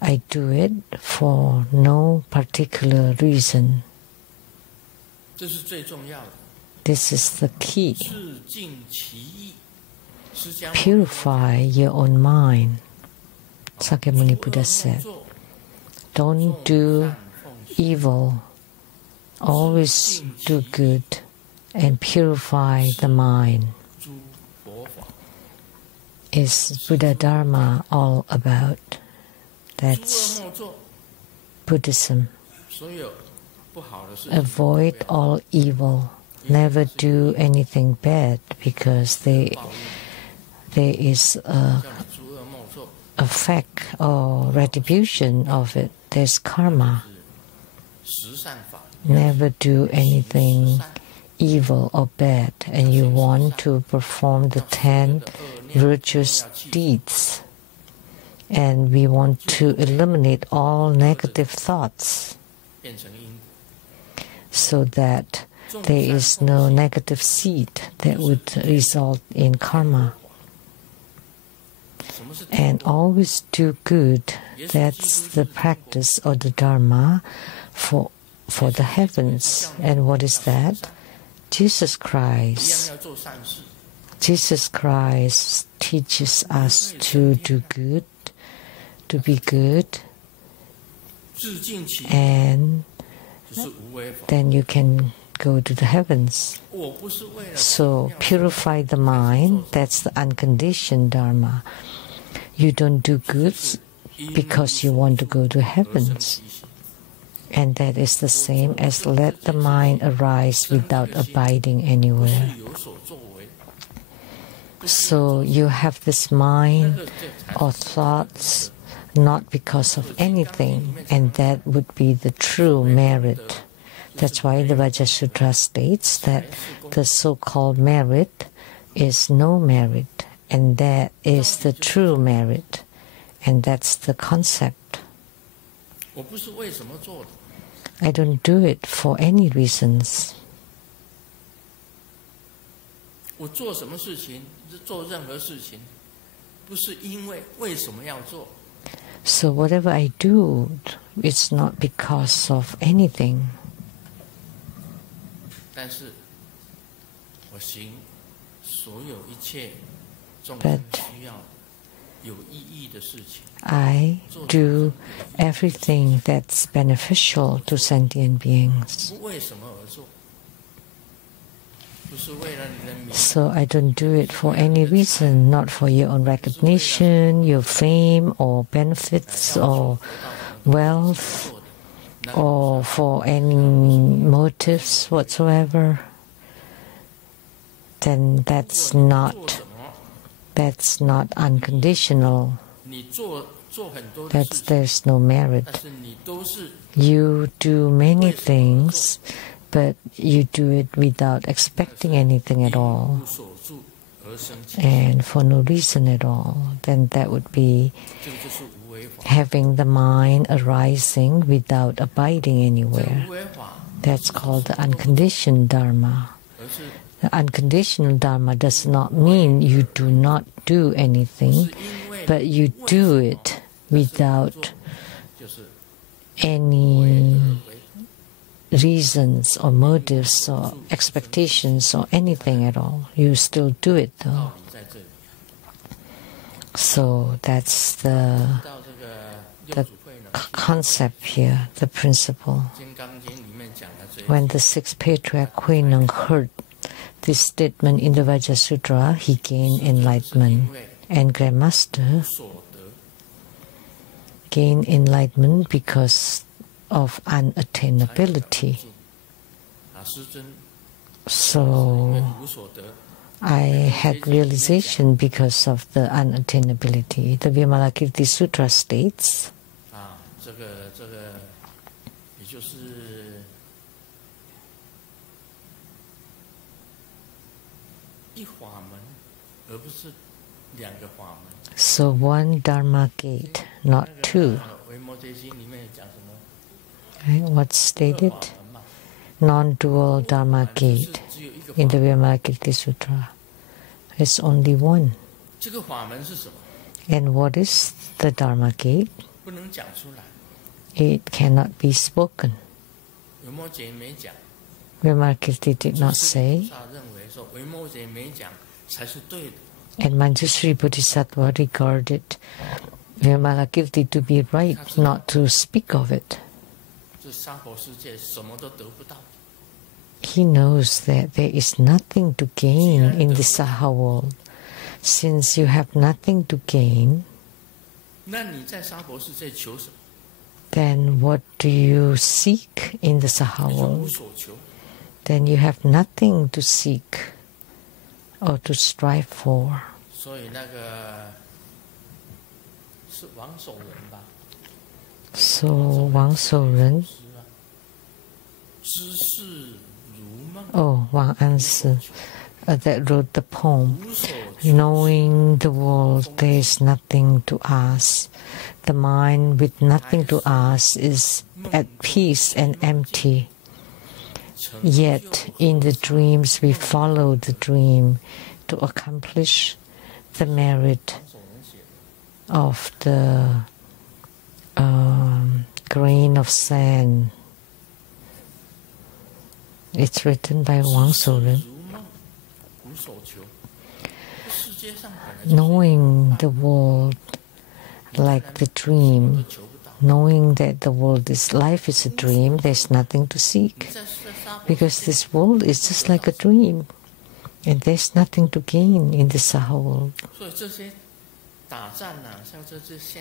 I do it for no particular reason. This is the key. Purify your own mind. Sakyamuni Buddha said, don't do evil, always do good and purify the mind. Is Buddhadharma all about? That's Buddhism. avoid all evil, never do anything bad, because there is a effect or retribution of it. There's karma. Never do anything evil or bad, and you want to perform the 10 virtuous deeds. And we want to eliminate all negative thoughts so that there is no negative seed that would result in karma. And always do good. That's the practice or the Dharma for the heavens. And what is that? Jesus Christ. Jesus Christ teaches us to do good, to be good, and then you can go to the heavens. So purify the mind. That's the unconditioned Dharma. You don't do good because you want to go to heavens. And that is the same as let the mind arise without abiding anywhere. So you have this mind or thoughts not because of anything, and that would be the true merit. That's why the Vajra Sutra states that the so-called merit is no merit, and that is the true merit, and that's the concept. I don't do it for any reasons. So whatever I do, it's not because of anything. But I do everything that's beneficial to sentient beings. So I don't do it for any reason, not for your own recognition, your fame, or benefits, or wealth, or for any motives whatsoever. Then that's not unconditional. There's no merit. You do many things, but you do it without expecting anything at all, and for no reason at all. Then that would be having the mind arising without abiding anywhere. That's called the unconditioned Dharma. The unconditional Dharma does not mean you do not do anything, but you do it without any reasons or motives or expectations or anything at all. You still do it though. So that's the concept here, the principle. When the sixth patriarch Huineng heard this statement in the Vajra Sutra, he gained enlightenment. And Grandmaster gained enlightenment because of unattainability. So I had realization because of the unattainability. The Vimalakirti Sutra states so one Dharma gate, not two. Right? What's stated? Non-dual Dharma gate in the Vimalakirti Sutra. It's only one. And what is the Dharma gate? It cannot be spoken. Vimalakirti did not say. And Manjushri Bodhisattva regarded Vimalakirti to be right not to speak of it. He knows that there is nothing to gain in the Saha world. Since you have nothing to gain, then what do you seek in the Saha world? Then you have nothing to seek or to strive for. So Wang Shou Ren, Wang Ansi, that wrote the poem. Knowing the world, there is nothing to ask. The mind with nothing to ask is at peace and empty. Yet in the dreams we follow the dream to accomplish the merit of the grain of sand. It's written by Wang Shou Ren. Knowing the world like the dream, knowing that the world is life is a dream, there's nothing to seek. Because this world is just like a dream, and there's nothing to gain in the Saha world.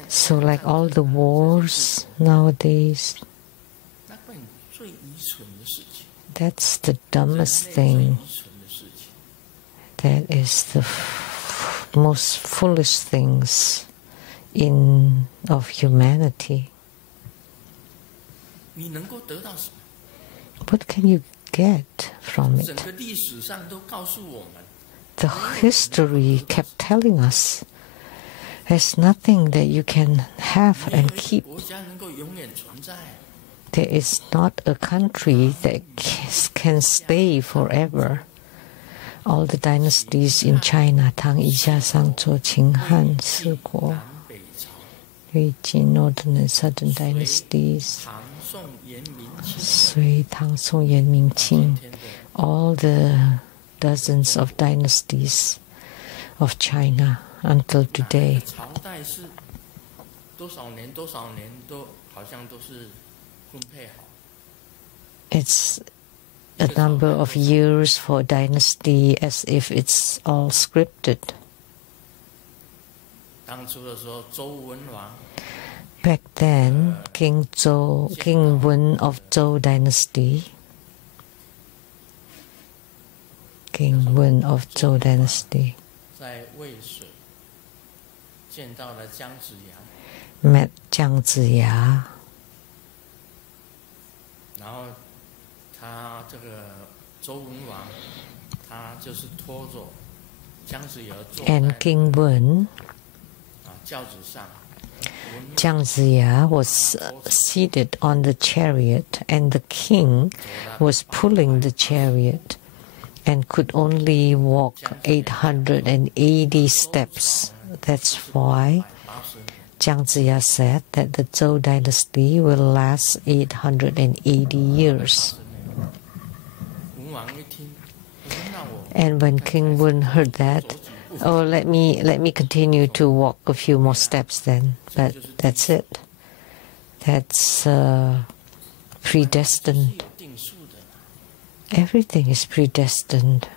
So like all the wars nowadays, that's the dumbest thing. That is the most foolish things of humanity. What can you get from it? The history kept telling us there's nothing that you can have and keep. There is not a country that can stay forever. All the dynasties in China, Tang, Yixia, Shangzhou, Qing, Han, Siguo, Yuejin, northern and southern dynasties, Sui, Tang, Song, Yan, Ming, Qing, all the dozens of dynasties of China until today. It's a number of years for dynasty as if it's all scripted. Back then, King Wen of Zhou dynasty, met Jiang Ziya. And King Wen, Jiang Ziya was seated on the chariot, and the king was pulling the chariot and could only walk 880 steps. That's why Jiang Ziya said that the Zhou dynasty will last 880 years. And when King Wen heard that, let me continue to walk a few more steps then. But that's it. That's predestined. Everything is predestined.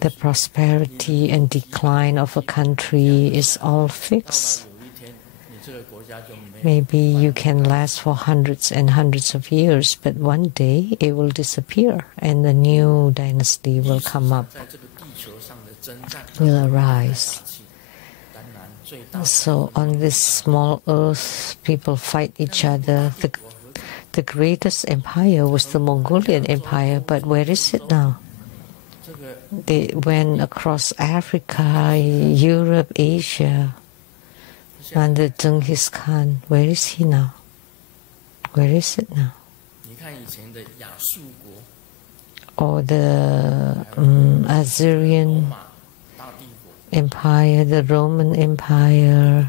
The prosperity and decline of a country is all fixed. Maybe you can last for hundreds and hundreds of years, but one day it will disappear and a new dynasty will come up, will arise. So on this small earth, people fight each other. The greatest empire was the Mongolian Empire, but where is it now? They went across Africa, Europe, Asia, under Genghis Khan. Where is he now? Where is it now? Or the Assyrian Empire, the Roman Empire.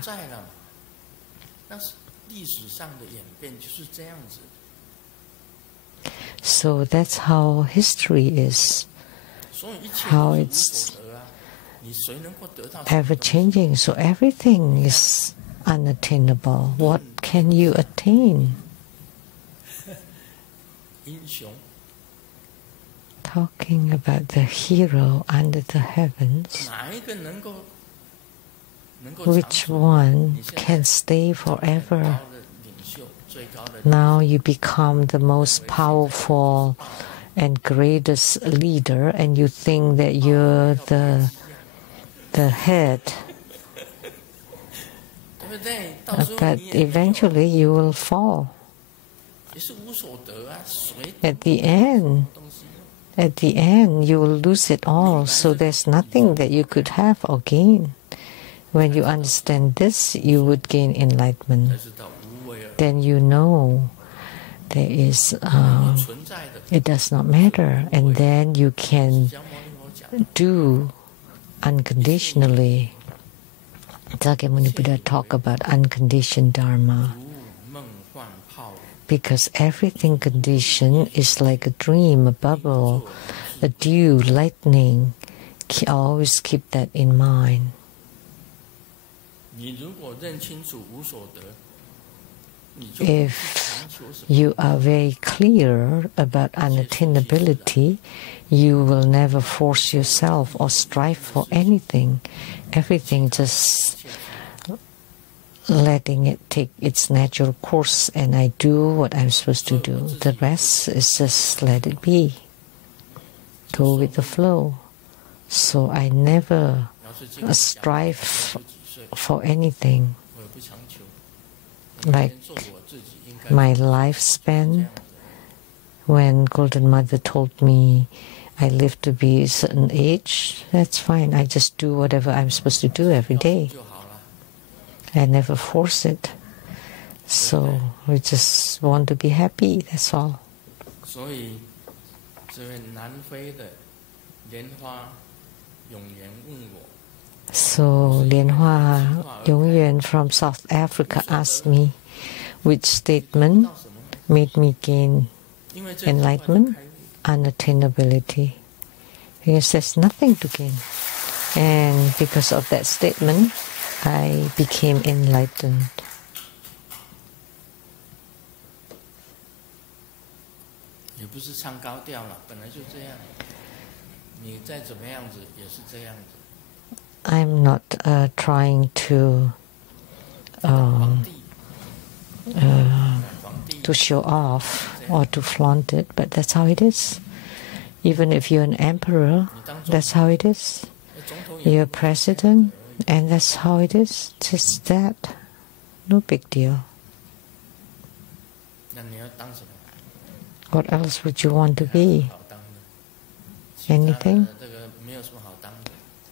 So that's how history is, how it's ever-changing. So everything is unattainable. What can you attain? Talking about the hero under the heavens. which one can stay forever? Now you become the most powerful and greatest leader, and you think that you're the head. But eventually you will fall. At the end, you will lose it all, so there's nothing that you could have or gain. When you understand this, you would gain enlightenment. Then you know there is, it does not matter, and then you can do unconditionally. Sakyamuni Buddha talked about unconditioned Dharma. Because everything conditioned is like a dream, a bubble, a dew, lightning. Always keep that in mind. If you are very clear about unattainability, you will never force yourself or strive for anything. Everything just letting it take its natural course, and I do what I'm supposed to do. The rest is just let it be. Go with the flow. So I never strive for anything. Like my lifespan, when Golden Mother told me I live to be a certain age, that's fine. I just do whatever I'm supposed to do every day. I never force it. So we just want to be happy, that's all. So Lian Yongyuan from South Africa asked me which statement made me gain enlightenment, unattainability. Because there's nothing to gain. And because of that statement, I became enlightened. I'm not trying to show off or to flaunt it, but that's how it is. Even if you're an emperor, that's how it is. You're a president, and that's how it is. Just that. No big deal. What else would you want to be? Anything?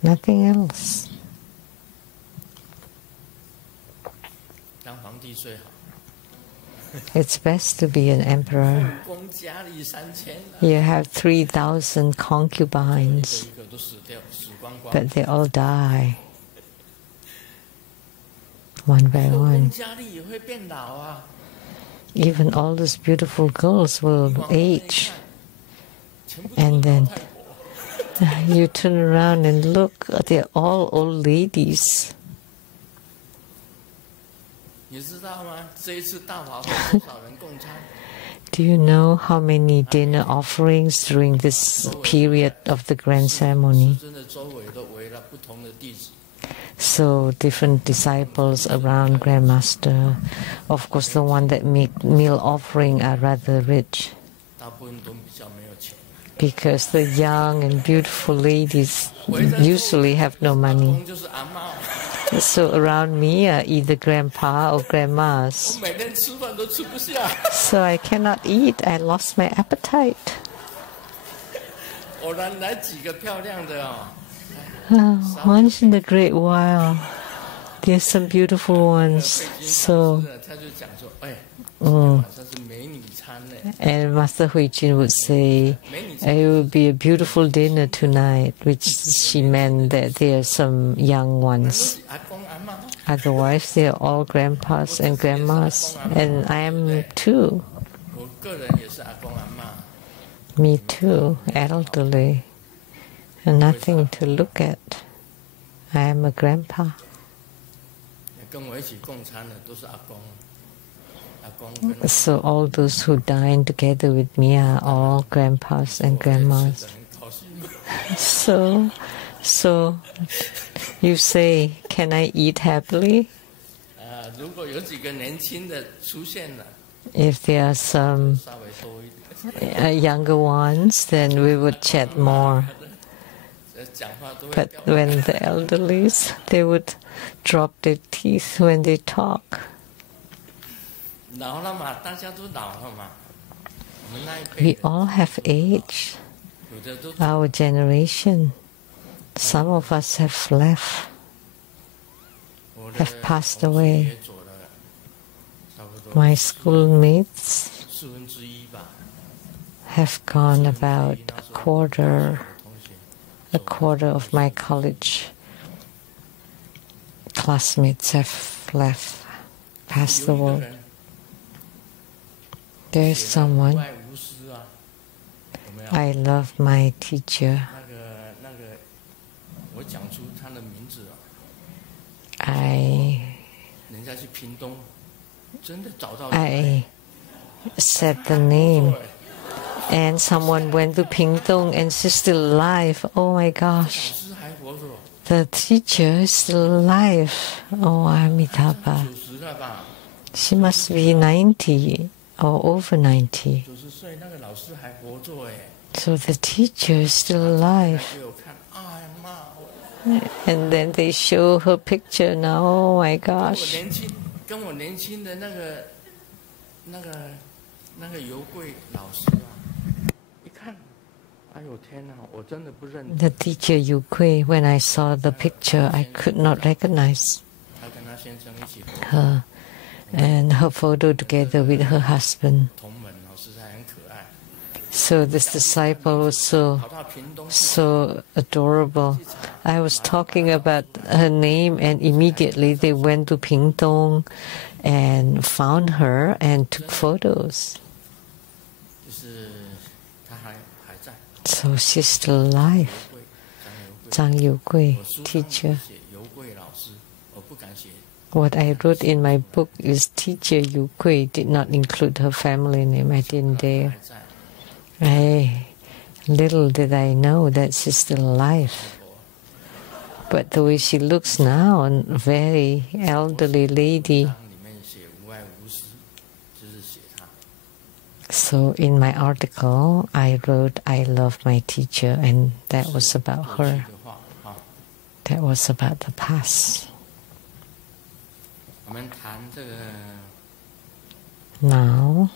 Nothing else. It's best to be an emperor. You have 3,000 concubines, but they all die. One by one. Even all those beautiful girls will age. And then you turn around and look, they're all old ladies. Do you know how many dinner offerings during this period of the grand ceremony? So different disciples around Grandmaster. Of course, the one that make meal offering are rather rich, because the young and beautiful ladies usually have no money. So around me are either grandpa or grandmas. So I cannot eat. I lost my appetite. Once in a great while, there's some beautiful ones. So, and Master Huijin would say, it will be a beautiful dinner tonight, which she meant that there are some young ones. Otherwise, they are all grandpas and grandmas, and I am too. Me too, elderly, and nothing to look at. I am a grandpa. So all those who dine together with me are all grandpas and grandmas. So You say, can I eat happily? If there are some younger ones, then we would chat more. But when the elderlies, they would drop their teeth when they talk. We all have age. Our generation, some of us have left, have passed away. My schoolmates have gone about a quarter of my college classmates have left, passed the world. There is someone. I love my teacher. I said the name, and someone went to Pingtung and she's still alive. Oh my gosh. The teacher is still alive. Oh, Amitabha. She must be 90 or over 90. So the teacher is still alive. And then they show her picture now. Oh my gosh. The teacher Yu Kui, when I saw the picture, I could not recognize her and her photo together with her husband. So this disciple was so adorable. I was talking about her name, and immediately they went to Pingtung and found her and took photos. So she's still alive. Zhang Yu-Gui, teacher. What I wrote in my book is teacher Yu-Gui, did not include her family name. I didn't dare. Little did I know that she's still alive. But the way she looks now, a very elderly lady. So in my article, I wrote, I love my teacher, and that was about her. That was about the past. Now,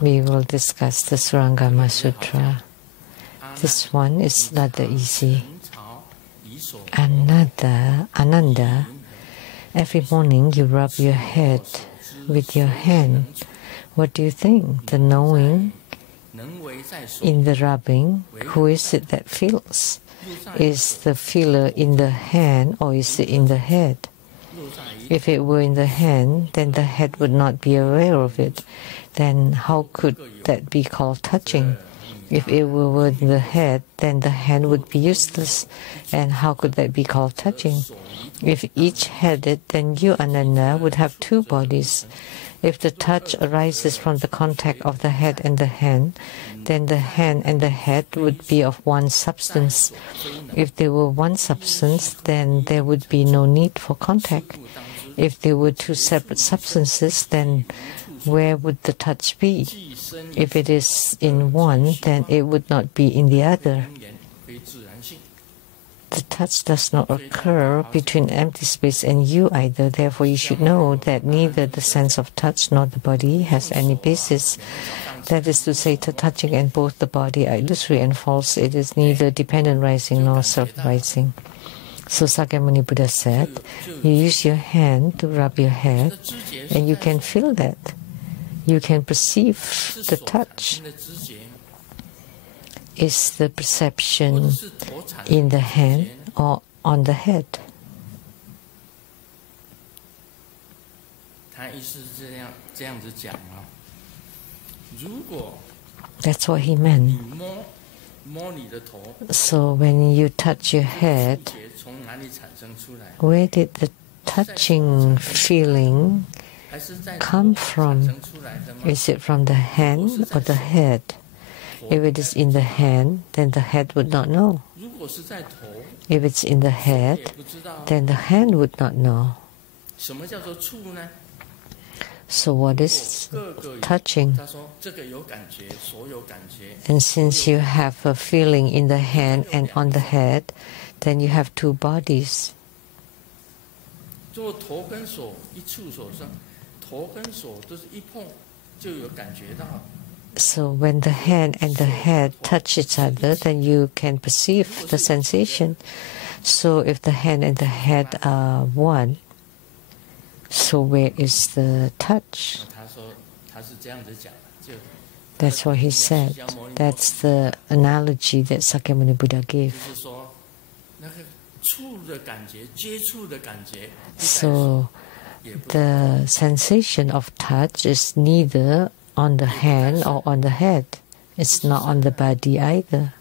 we will discuss the Surangama Sutra. This one is rather easy. Ananda, every morning you rub your head with your hand. What do you think? The knowing in the rubbing, who is it that feels? Is the feeler in the hand or is it in the head? If it were in the hand, then the head would not be aware of it. Then how could that be called touching? If it were in the head, then the hand would be useless. And how could that be called touching? If each had it, then you, Ananda, would have two bodies. If the touch arises from the contact of the head and the hand, then the hand and the head would be of one substance. If they were one substance, then there would be no need for contact. If they were two separate substances, then where would the touch be? If it is in one, then it would not be in the other. The touch does not occur between empty space and you either. Therefore, you should know that neither the sense of touch nor the body has any basis. That is to say, the touching and both the body are illusory and false. It is neither dependent rising nor self-rising. So Sakyamuni Buddha said, you use your hand to rub your head, and you can feel that. You can perceive the touch. Is the perception in the hand or on the head? That's what he meant. So when you touch your head, where did the touching feeling come from? Is it from the hand or the head? If it is in the hand, then the head would not know. If it's in the head, then the hand would not know. So what is touching? And since you have a feeling in the hand and on the head, then you have two bodies. So when the hand and the head touch each other, then you can perceive the sensation. So if the hand and the head are one, so where is the touch? That's what he said. That's the analogy that Sakyamuni Buddha gave. So the sensation of touch is neither on the hand or on the head. It's not on the body either.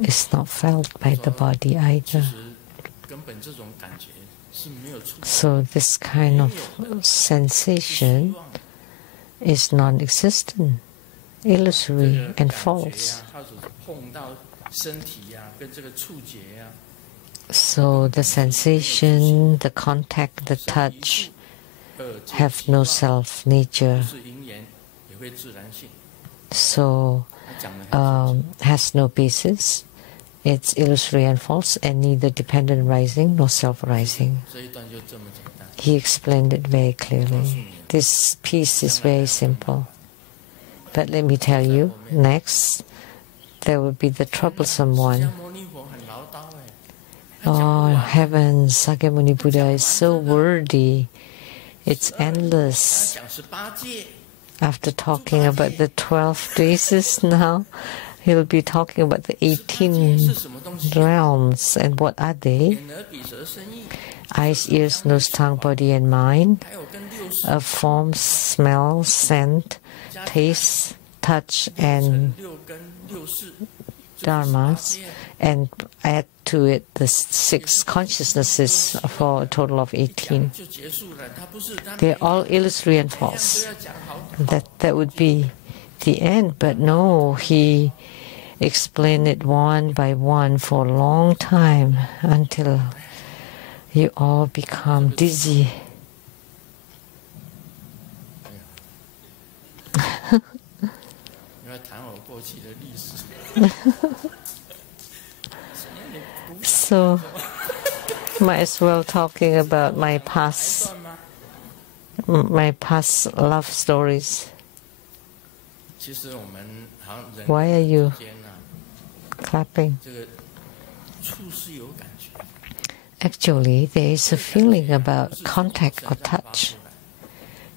It's not felt by the body either. So this kind of sensation is non-existent, illusory and false. So the sensation, the contact, the touch have no self-nature. So has no basis. It's illusory and false, and neither dependent rising nor self-rising. He explained it very clearly. This piece is very simple. But let me tell you, next, there will be the troublesome one. Oh, heavens, Sakyamuni Buddha is so wordy. It's endless. After talking about the 12 bases now, he'll be talking about the 18 realms. And what are they? Eyes, ears, nose, tongue, body and mind. Form, smell, scent, taste, touch and dharmas. And add to it the 6 consciousnesses for a total of 18. They're all illusory and false. That would be the end, but no, he explained it one by one for a long time until you all become dizzy. So, might as well talking about my past love stories. Why are you clapping? Actually, there is a feeling about contact or touch.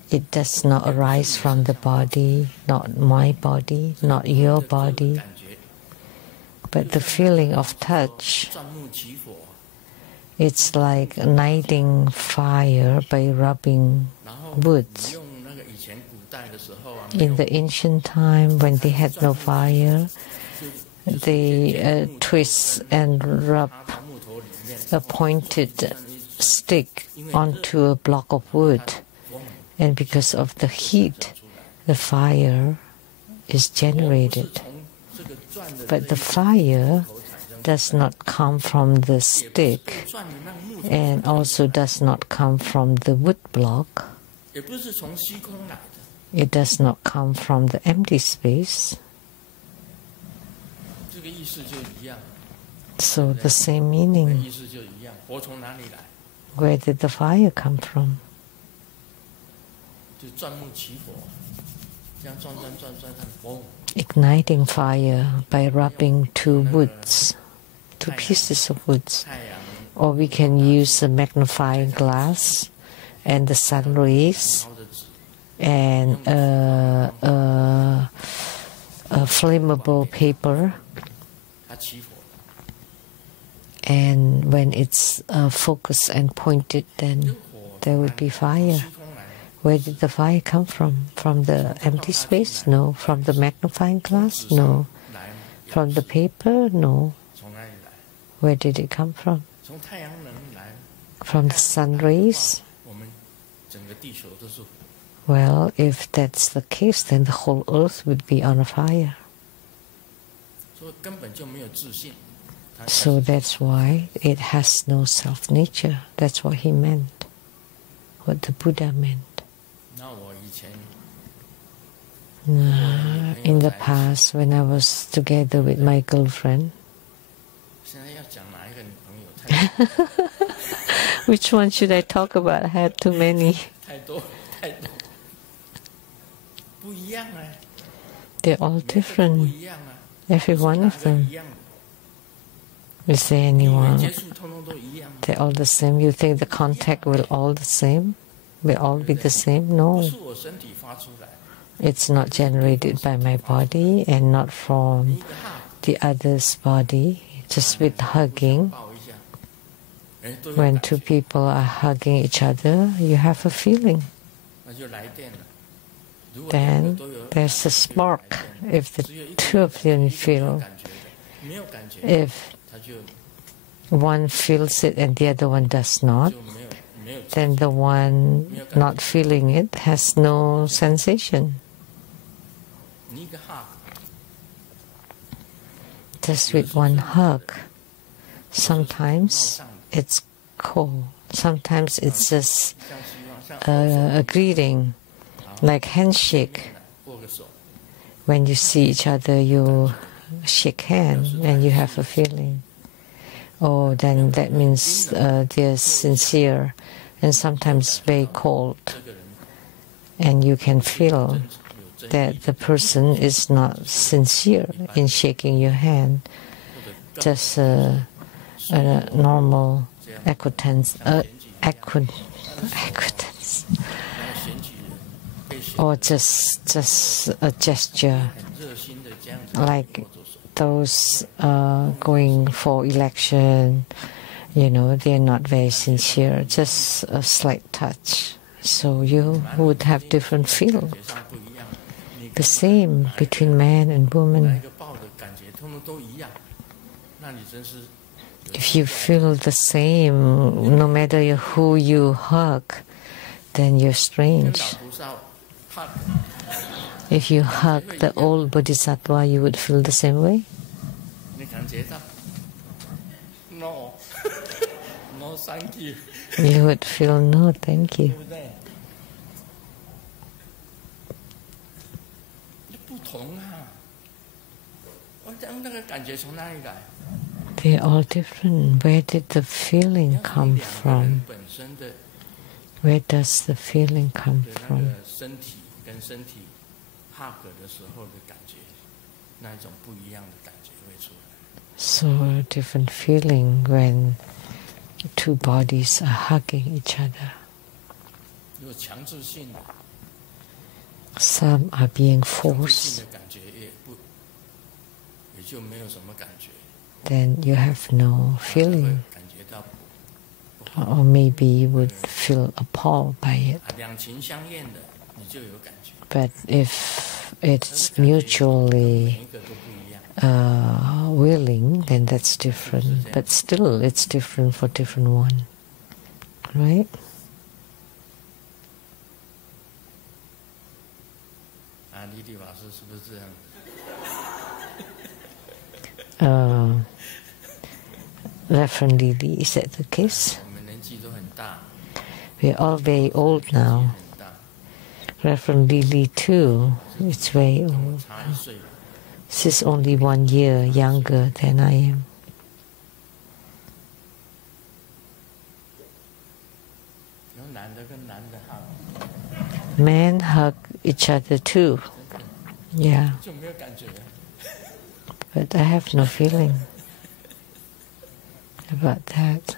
It does not arise from the body, not my body, not your body. But the feeling of touch, it's like igniting fire by rubbing wood. In the ancient time, when they had no fire, they twist and rub a pointed stick onto a block of wood. And because of the heat, the fire is generated. But the fire does not come from the stick and also does not come from the wood block. It does not come from the empty space. So the same meaning. Where did the fire come from? Igniting fire by rubbing two pieces of woods. Or we can use a magnifying glass and the sun rays and a flammable paper. And when it's focused and pointed, then there would be fire. Where did the fire come from? From the empty space? No. From the magnifying glass? No. From the paper? No. Where did it come from? From the sun rays? Well, if that's the case, then the whole earth would be on fire. So that's why it has no self-nature. That's what he meant, what the Buddha meant. In the past, when I was together with my girlfriend, which one should I talk about? I had too many. They're all different, every one of them. Is there anyone? They're all the same. You think the contact will all the same? Will all be the same? No. It's not generated by my body and not from the other's body. Just with hugging. When two people are hugging each other, you have a feeling. Then there's a spark if the two of them feel. If one feels it and the other one does not, then the one not feeling it has no sensation. Just with one hug, sometimes it's cold, sometimes it's just a greeting, like handshake. When you see each other, you shake hands and you have a feeling. Oh, then that means they're sincere, and sometimes very cold. And you can feel that the person is not sincere in shaking your hand, just a normal acquaintance, or just a gesture, like those going for election, they're not very sincere, just a slight touch. So you would have different feel. The same between man and woman. If you feel the same, no matter who you hug, then you're strange. If you hug the old Bodhisattva, you would feel the same way? No. No, thank you. You would feel no, thank you. They're all different. Where did the feeling come from? Where does the feeling come from? So a different feeling when two bodies are hugging each other. Some are being forced. Then you have no feeling. Or maybe you would feel appalled by it. But if it's mutually willing, then that's different. But still, it's different for different one. Right? Reverend Lily, is that the case? We're all very old now. Reverend Lily too, it's very old. She's only 1 year younger than I am. Men hug each other too. Yeah. But I have no feeling about that.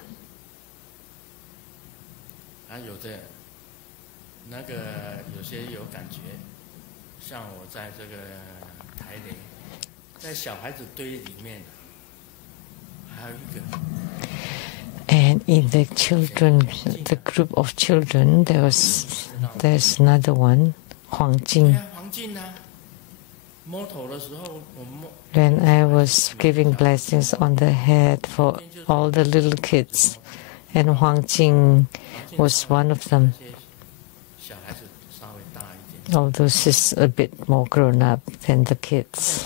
And in the children, the group of children, there's another one, Ching. When I was giving blessings on the head for all the little kids, and Ching was one of them. although she's a bit more grown up than the kids.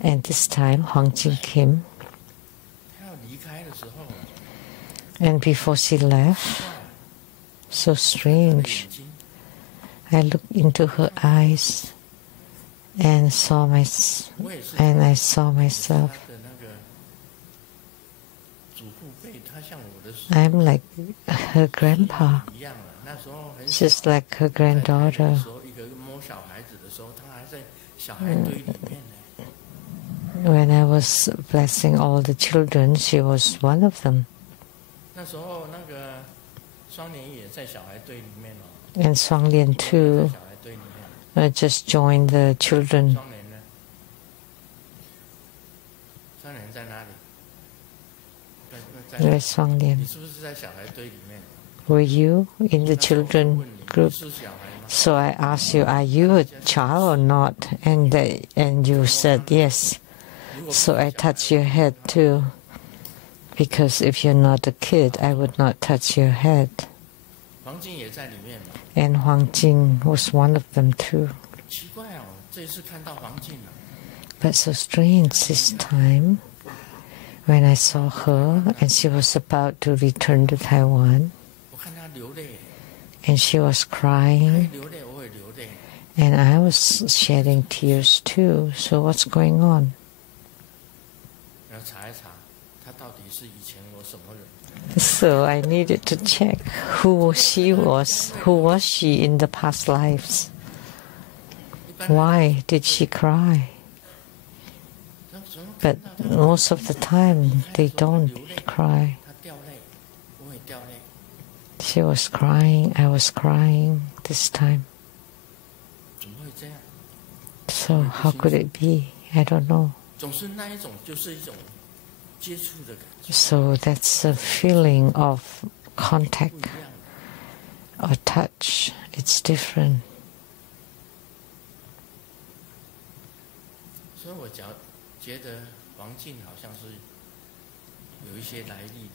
And this time Huang Jing came, and before she left, so strange, I looked into her eyes and I saw myself. I'm like her grandpa, just like her granddaughter. When I was blessing all the children, she was one of them. And Shuang-Lian too just joined the children. Where's Shuang-Lian? Were you in the children group? So I asked you, are you a child or not? And you said yes. So I touched your head too. Because if you're not a kid, I would not touch your head. And Huang Jing was one of them too. But so strange this time, when I saw her and she was about to return to Taiwan, and she was crying, and I was shedding tears too. So what's going on? So I needed to check who she was. Who was she in the past lives? Why did she cry? But most of the time they don't cry. She was crying, I was crying this time. So how could it be? I don't know. So that's a feeling of contact or touch. It's different.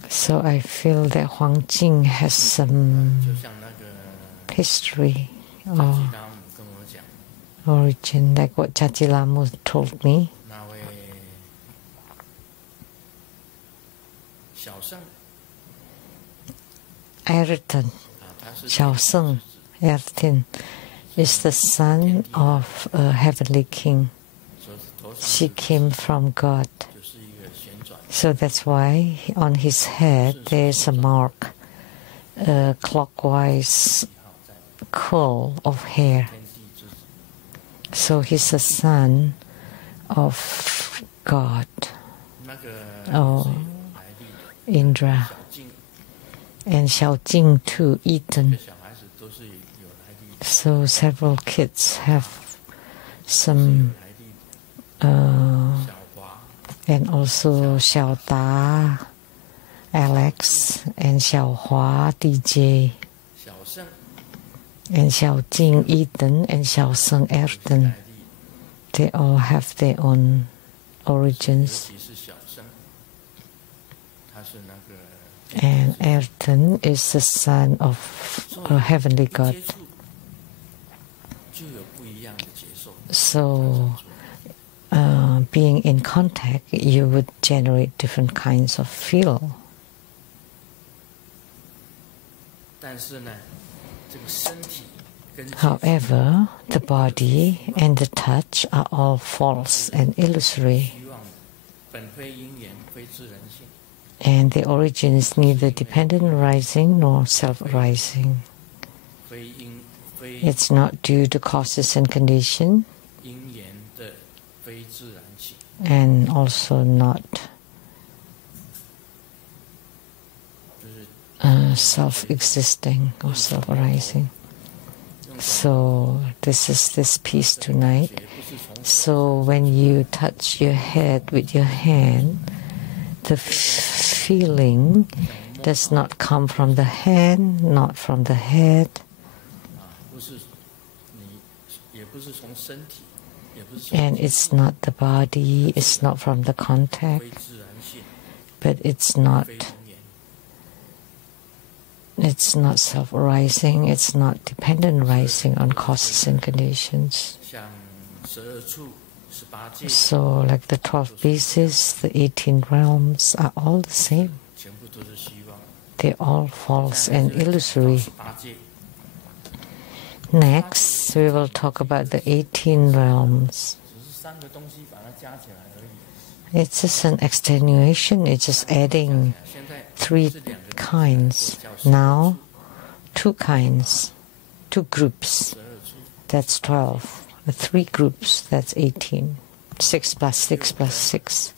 So I feel that Huang Jing has some history or origin, like what Chachilamu told me. Ayrton, Xiao Sheng, Ayrton, is the son of a heavenly king. She came from God. So that's why on his head there is a mark, a clockwise curl of hair. So he's a son of God, or Indra. And Xiao Jing too, Eden. So several kids have some, and also Xiao Da, Alex, and Xiao Hua, DJ, and Xiao Jing, Eden, and Xiao Sheng, Erden. They all have their own origins. And Erden is the son of a heavenly God. So, being in contact, you would generate different kinds of feel. However, the body and the touch are all false and illusory. And the origin is neither dependent arising nor self-arising. It's not due to causes and condition, and also not self-existing or self-arising. So this is this piece tonight. So when you touch your head with your hand, the feeling does not come from the hand, not from the head. And it's not the body, it's not from the contact, but it's not It's not self-arising, it's not dependent arising on causes and conditions. So, like the 12 bases, the 18 realms are all the same. They're all false and illusory. Next, we will talk about the 18 realms. It's just an extenuation, it's just adding 3 kinds. Now, 2 kinds, 2 groups, that's 12. 3 groups, that's 18. 6 plus 6 plus 6.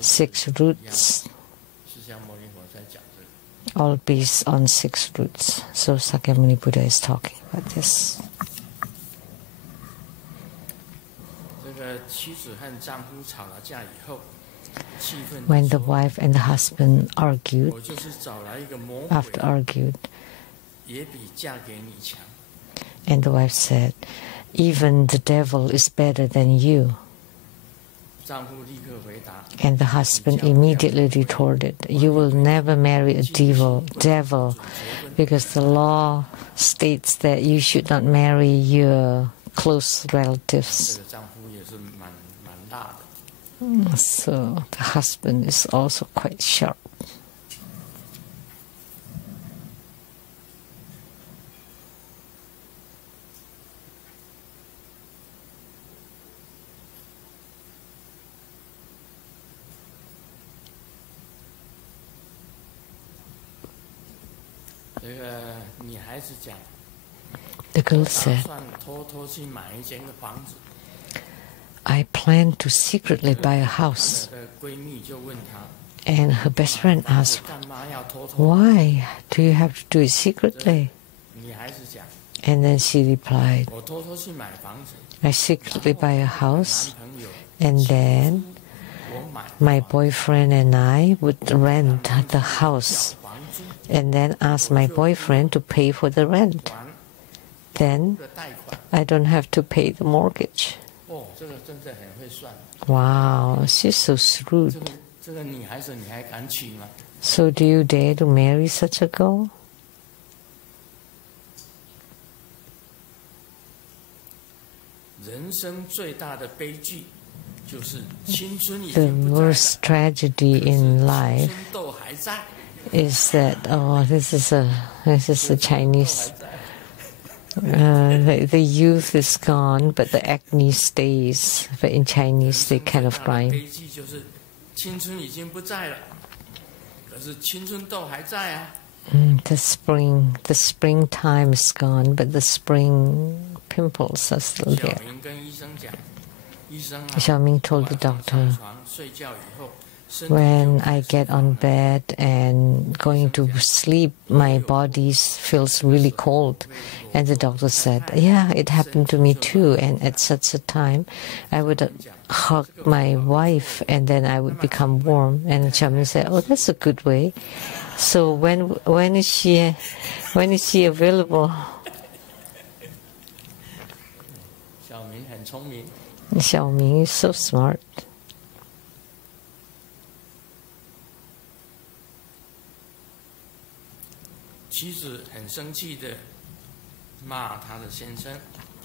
6 roots, all based on 6 roots. So Sakyamuni Buddha is talking about this. When the wife and the husband argued, after argued, and the wife said, "Even the devil is better than you." And the husband immediately retorted, "You will never marry a devil, because the law states that you should not marry your close relatives." So the husband is also quite sharp. The girl said, "I plan to secretly buy a house." And her best friend asked, "Why do you have to do it secretly?" And then she replied, "I secretly buy a house, and then my boyfriend and I would rent the house, and then ask my boyfriend to pay for the rent. Then I don't have to pay the mortgage." Wow, she's so shrewd. So do you dare to marry such a girl? The worst tragedy in life is that, this is a Chinese. The youth is gone, but the acne stays. But in Chinese, they kind of rhyme. The springtime is gone, but the spring pimples are still there. Xiaoming told the doctor, "When I get on bed and going to sleep, my body feels really cold." And the doctor said, "Yeah, it happened to me too. And at such a time, I would hug my wife and then I would become warm." And Xiaoming said, "Oh, that's a good way. So when is she available?" Xiaoming is so smart.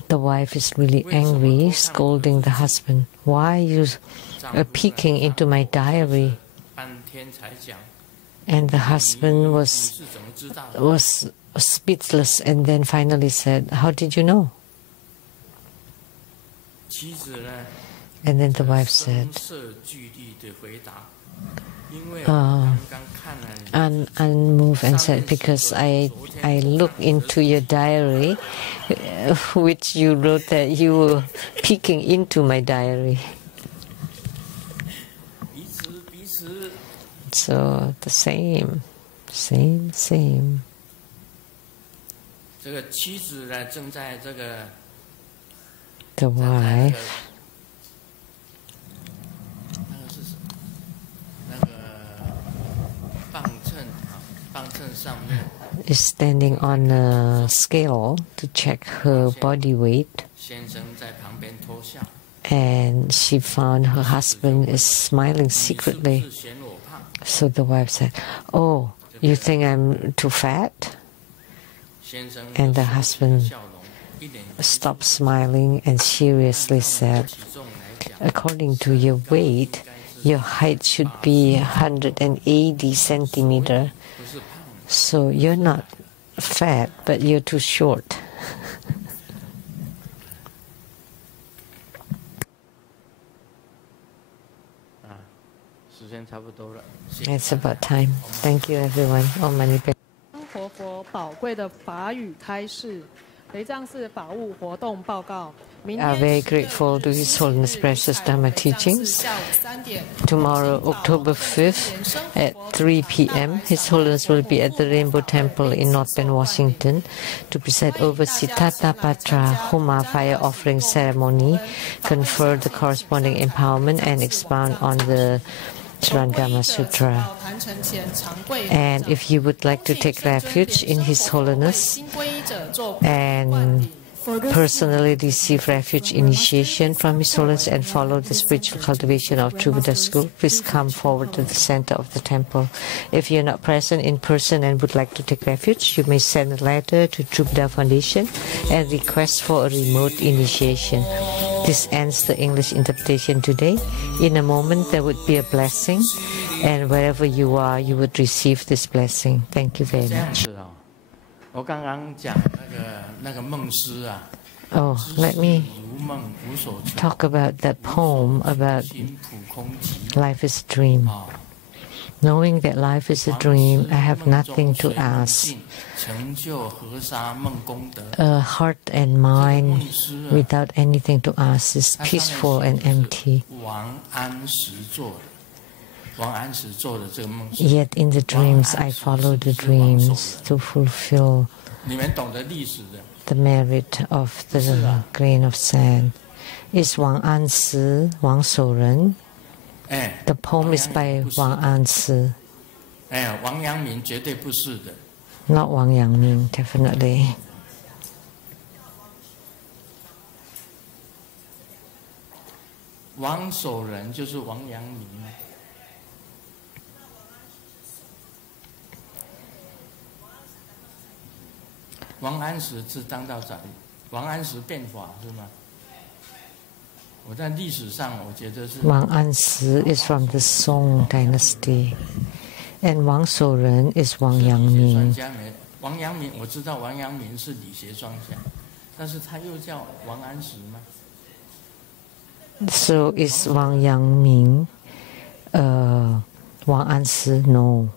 The wife is really angry, scolding the husband. "Why you are peeking into my diary?" And the husband was speechless, and then finally said, "How did you know?" And then the wife said, unmoved, and said, "Because I looked into your diary, which you wrote that you were peeking into my diary." So the same. The wife is standing on a scale to check her body weight, and she found her husband is smiling secretly. So the wife said, "Oh, You think I'm too fat? And the husband stopped smiling and seriously said, according to your weight, your height should be 180 centimeters. So you're not fat, but you're too short. It's about time. Thank you, everyone. Om Mani Padme. 活佛宝贵的法语开示，雷藏寺法务活动报告。 We are very grateful to His Holiness Precious Dharma teachings. Tomorrow, October 5th at 3 p.m., His Holiness will be at the Rainbow Temple in North Bend, Washington to preside over Siddhartha Patra Homa fire offering ceremony, confer the corresponding empowerment, and expound on the Surangama Sutra. And if you would like to take refuge in His Holiness and personally receive refuge initiation from His Holiness and follow the spiritual cultivation of True Buddha School, please come forward to the center of the temple. If you're not present in person and would like to take refuge, you may send a letter to True Buddha Foundation and request for a remote initiation. This ends the English interpretation today. In a moment, there would be a blessing, and wherever you are, you would receive this blessing. Thank you very much. Oh, let me talk about that poem about life is a dream. Knowing that life is a dream, I have nothing to ask. A heart and mind without anything to ask is peaceful and empty. Yet in the dreams, I follow the dreams to fulfill the merit of the grain of sand. It's Wang Ansi, Wang Shouren. The poem is by Wang Ansi. Not Wang Yangming, definitely. Wang Shouren 就是王阳明。 王安石是当道长，王安石变法是吗？我在历史上我觉得是。Wang Ansi is from the Song dynasty, and Wang Shouren is Wang Yangming. 王阳明我知道王阳明是理学专家，但是他又叫王安石吗？ So is Wang Yangming, Wang Ansi? No.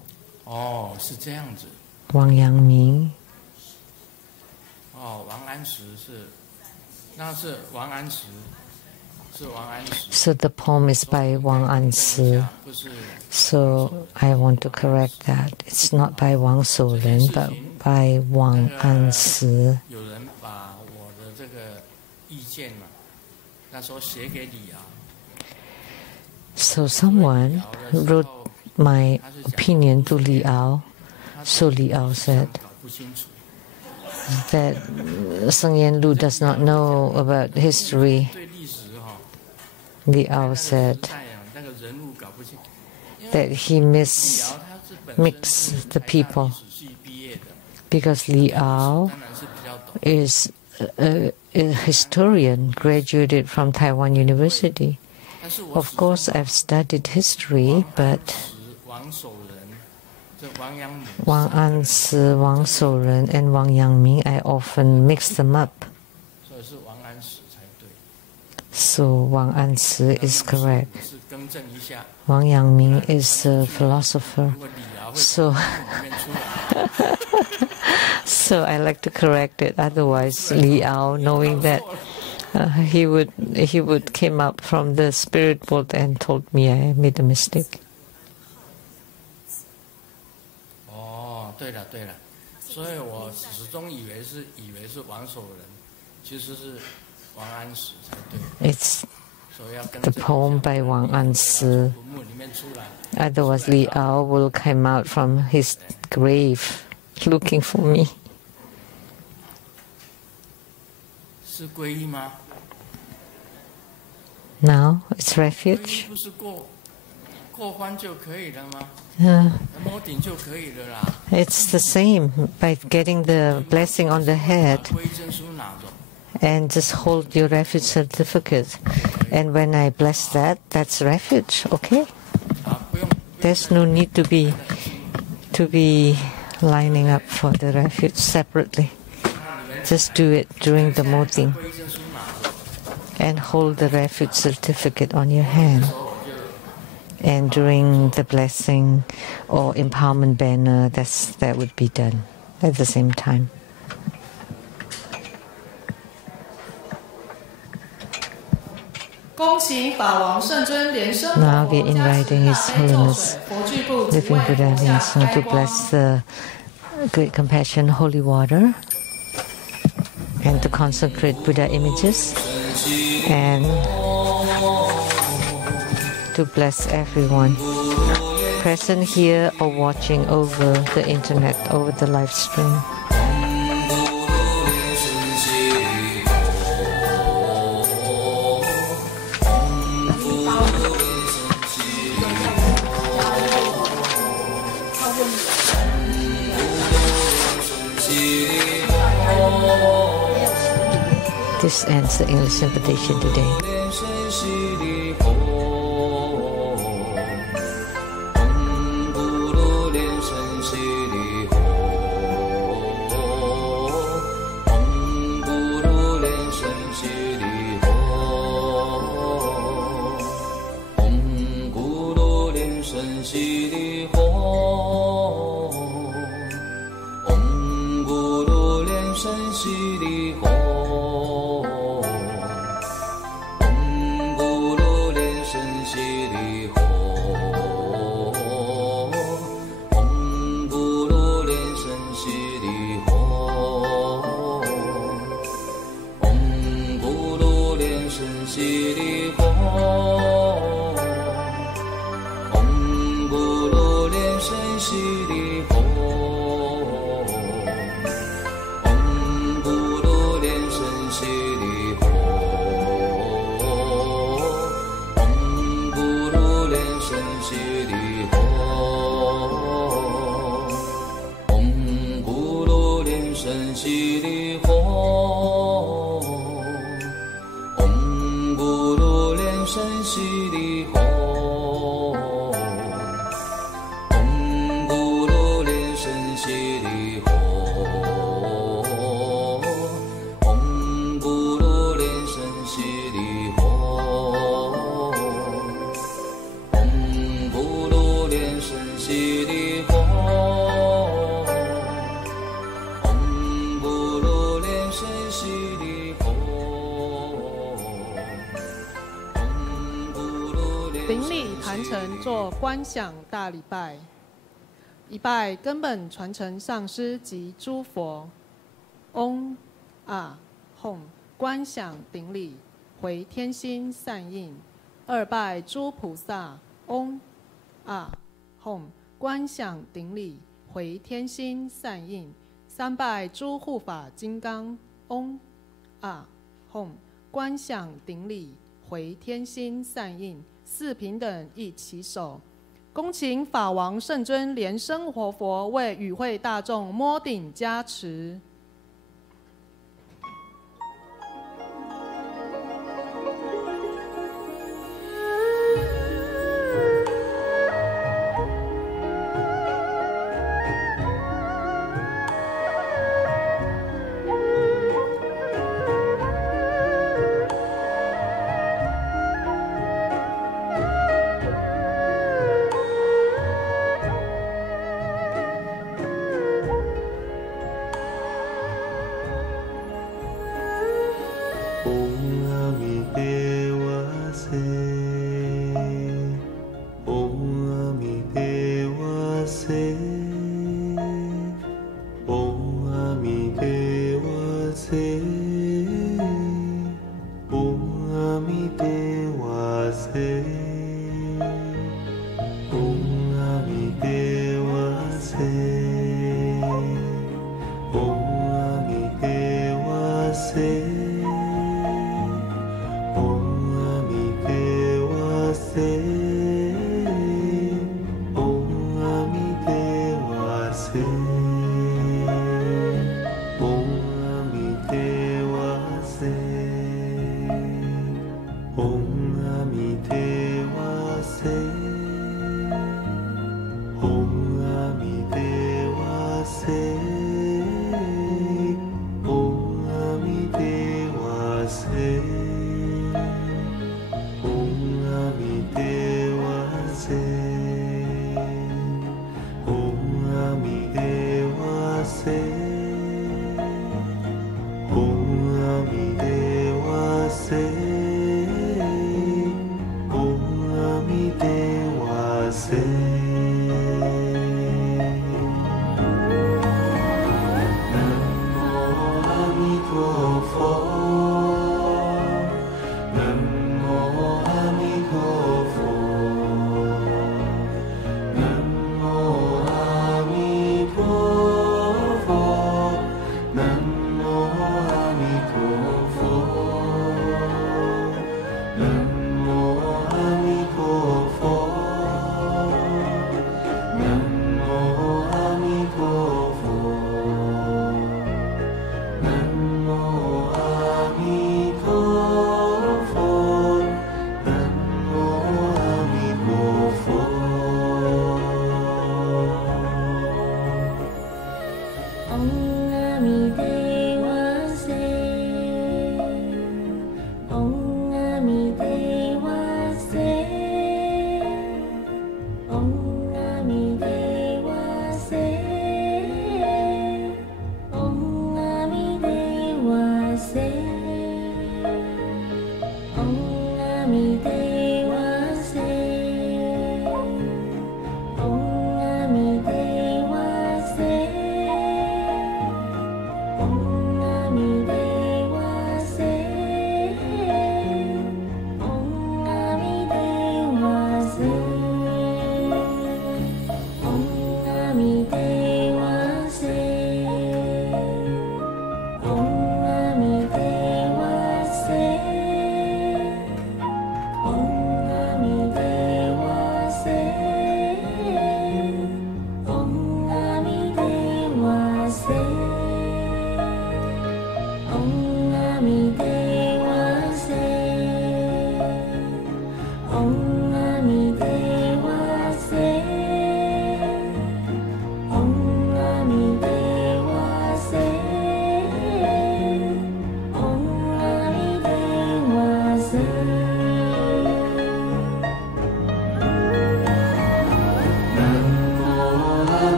哦，是这样子。Wang Yangming. 哦，王安石是，那是王安石，是王安石。So the poem is by Wang Ansi. So I want to correct that. It's not by Wang Shouren, but by Wang Ansi. 有人把我的这个意见嘛，那时候写给李敖。So someone wrote my opinion to Liao. So Liao said that Sheng-Yen Lu does not know about history. Liao said that he mixed the people because Liao is a historian graduated from Taiwan University. Of course, I've studied history, but Wang Ansi, Wang Shouren, and Wang Yangming, I often mix them up. So Wang Ansi is correct. Wang Yangming is a philosopher. So, so I like to correct it. Otherwise, Liao, knowing that he would came up from the spirit world and told me I made a mistake. 对了对了，所以我始终以为是王守仁，其实是王安石才对。 It's the poem by Wang Ansi. Otherwise, Liao will come out from his grave looking for me. 是皈依吗？ Now it's refuge. 扩翻就可以了吗？摸顶就可以了啦。It's the same by getting the blessing on the head. 归真书拿着。And just hold your refuge certificate. And when I bless that, that's refuge, okay? There's no need to be lining up for the refuge separately. Just do it during the moting. And hold the refuge certificate on your hand. And during the blessing or empowerment banner, that would be done at the same time. Now we're inviting His Holiness Living Buddha Lian Sheng to bless the Great Compassion Holy Water and to consecrate Buddha images and to bless everyone present here or watching over the internet, over the live stream. This ends the English invitation today.观想大礼拜，一拜根本传承上师及诸佛，嗡啊吽，观想顶礼回天心善印；二拜诸菩萨，嗡啊吽，观想顶礼回天心善印；三拜诸护法金刚，嗡啊吽，观想顶礼回天心善印；四平等一起手。恭请法王圣尊莲生活佛为与会大众摸顶加持。Om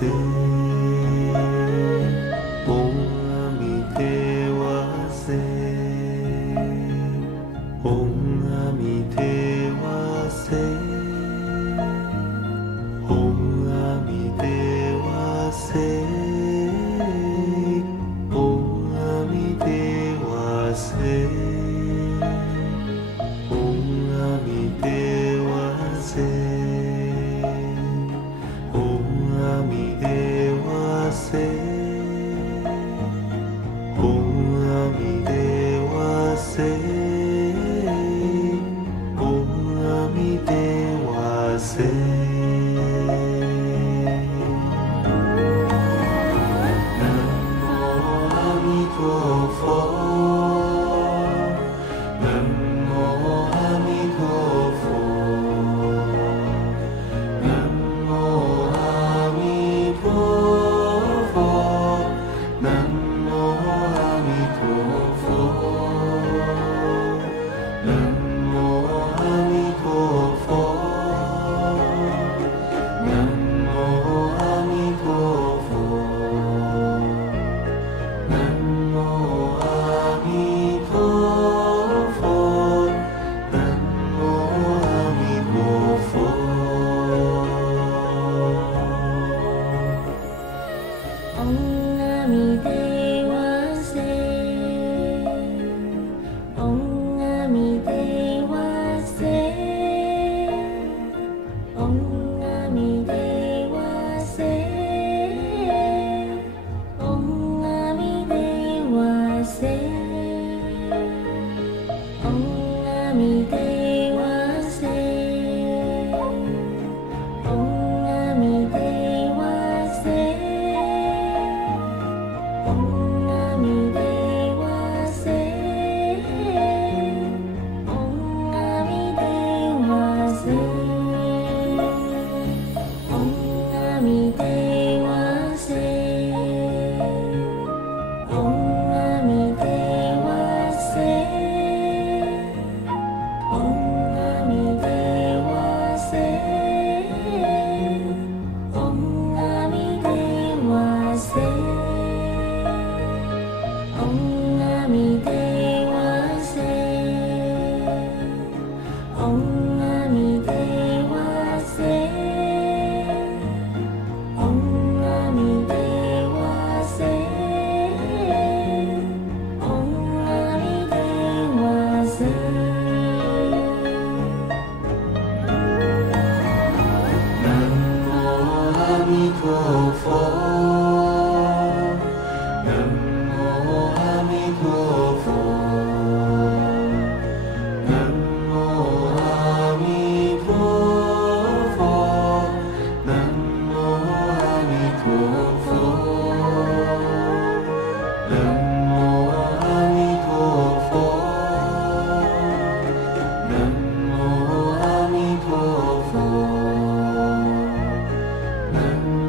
Nam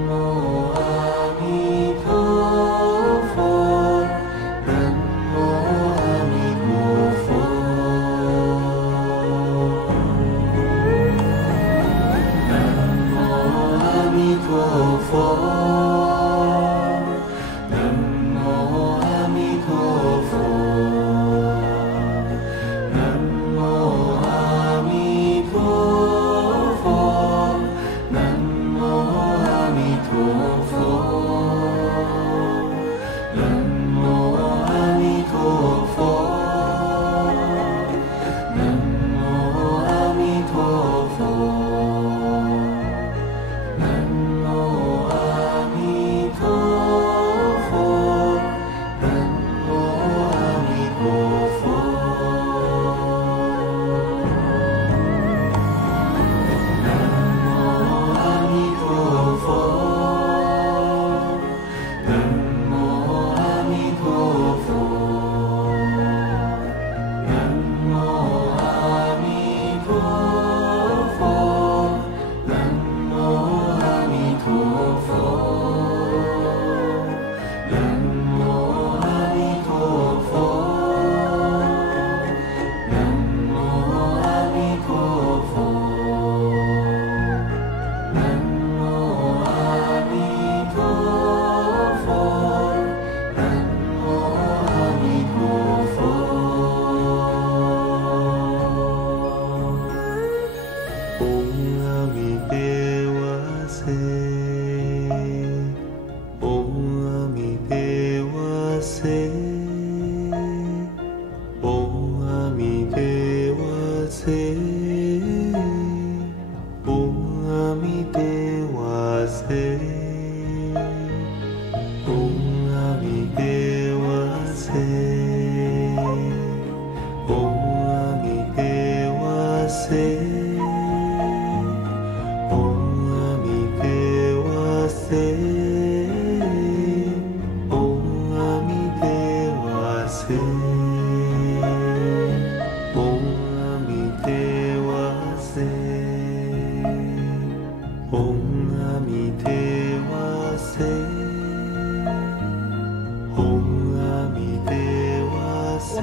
mô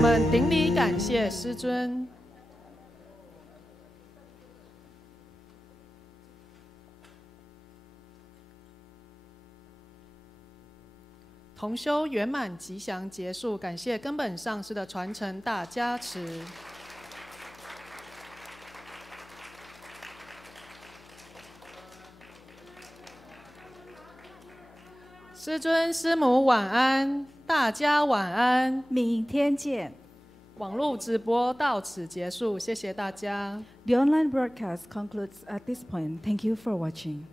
们顶礼感谢师尊。同修圆满吉祥结束，感谢根本上师的传承大加持。师尊、师母晚安，大家晚安，明天见。网络直播到此结束，谢谢大家。 The online broadcast concludes at this point. Thank you for watching.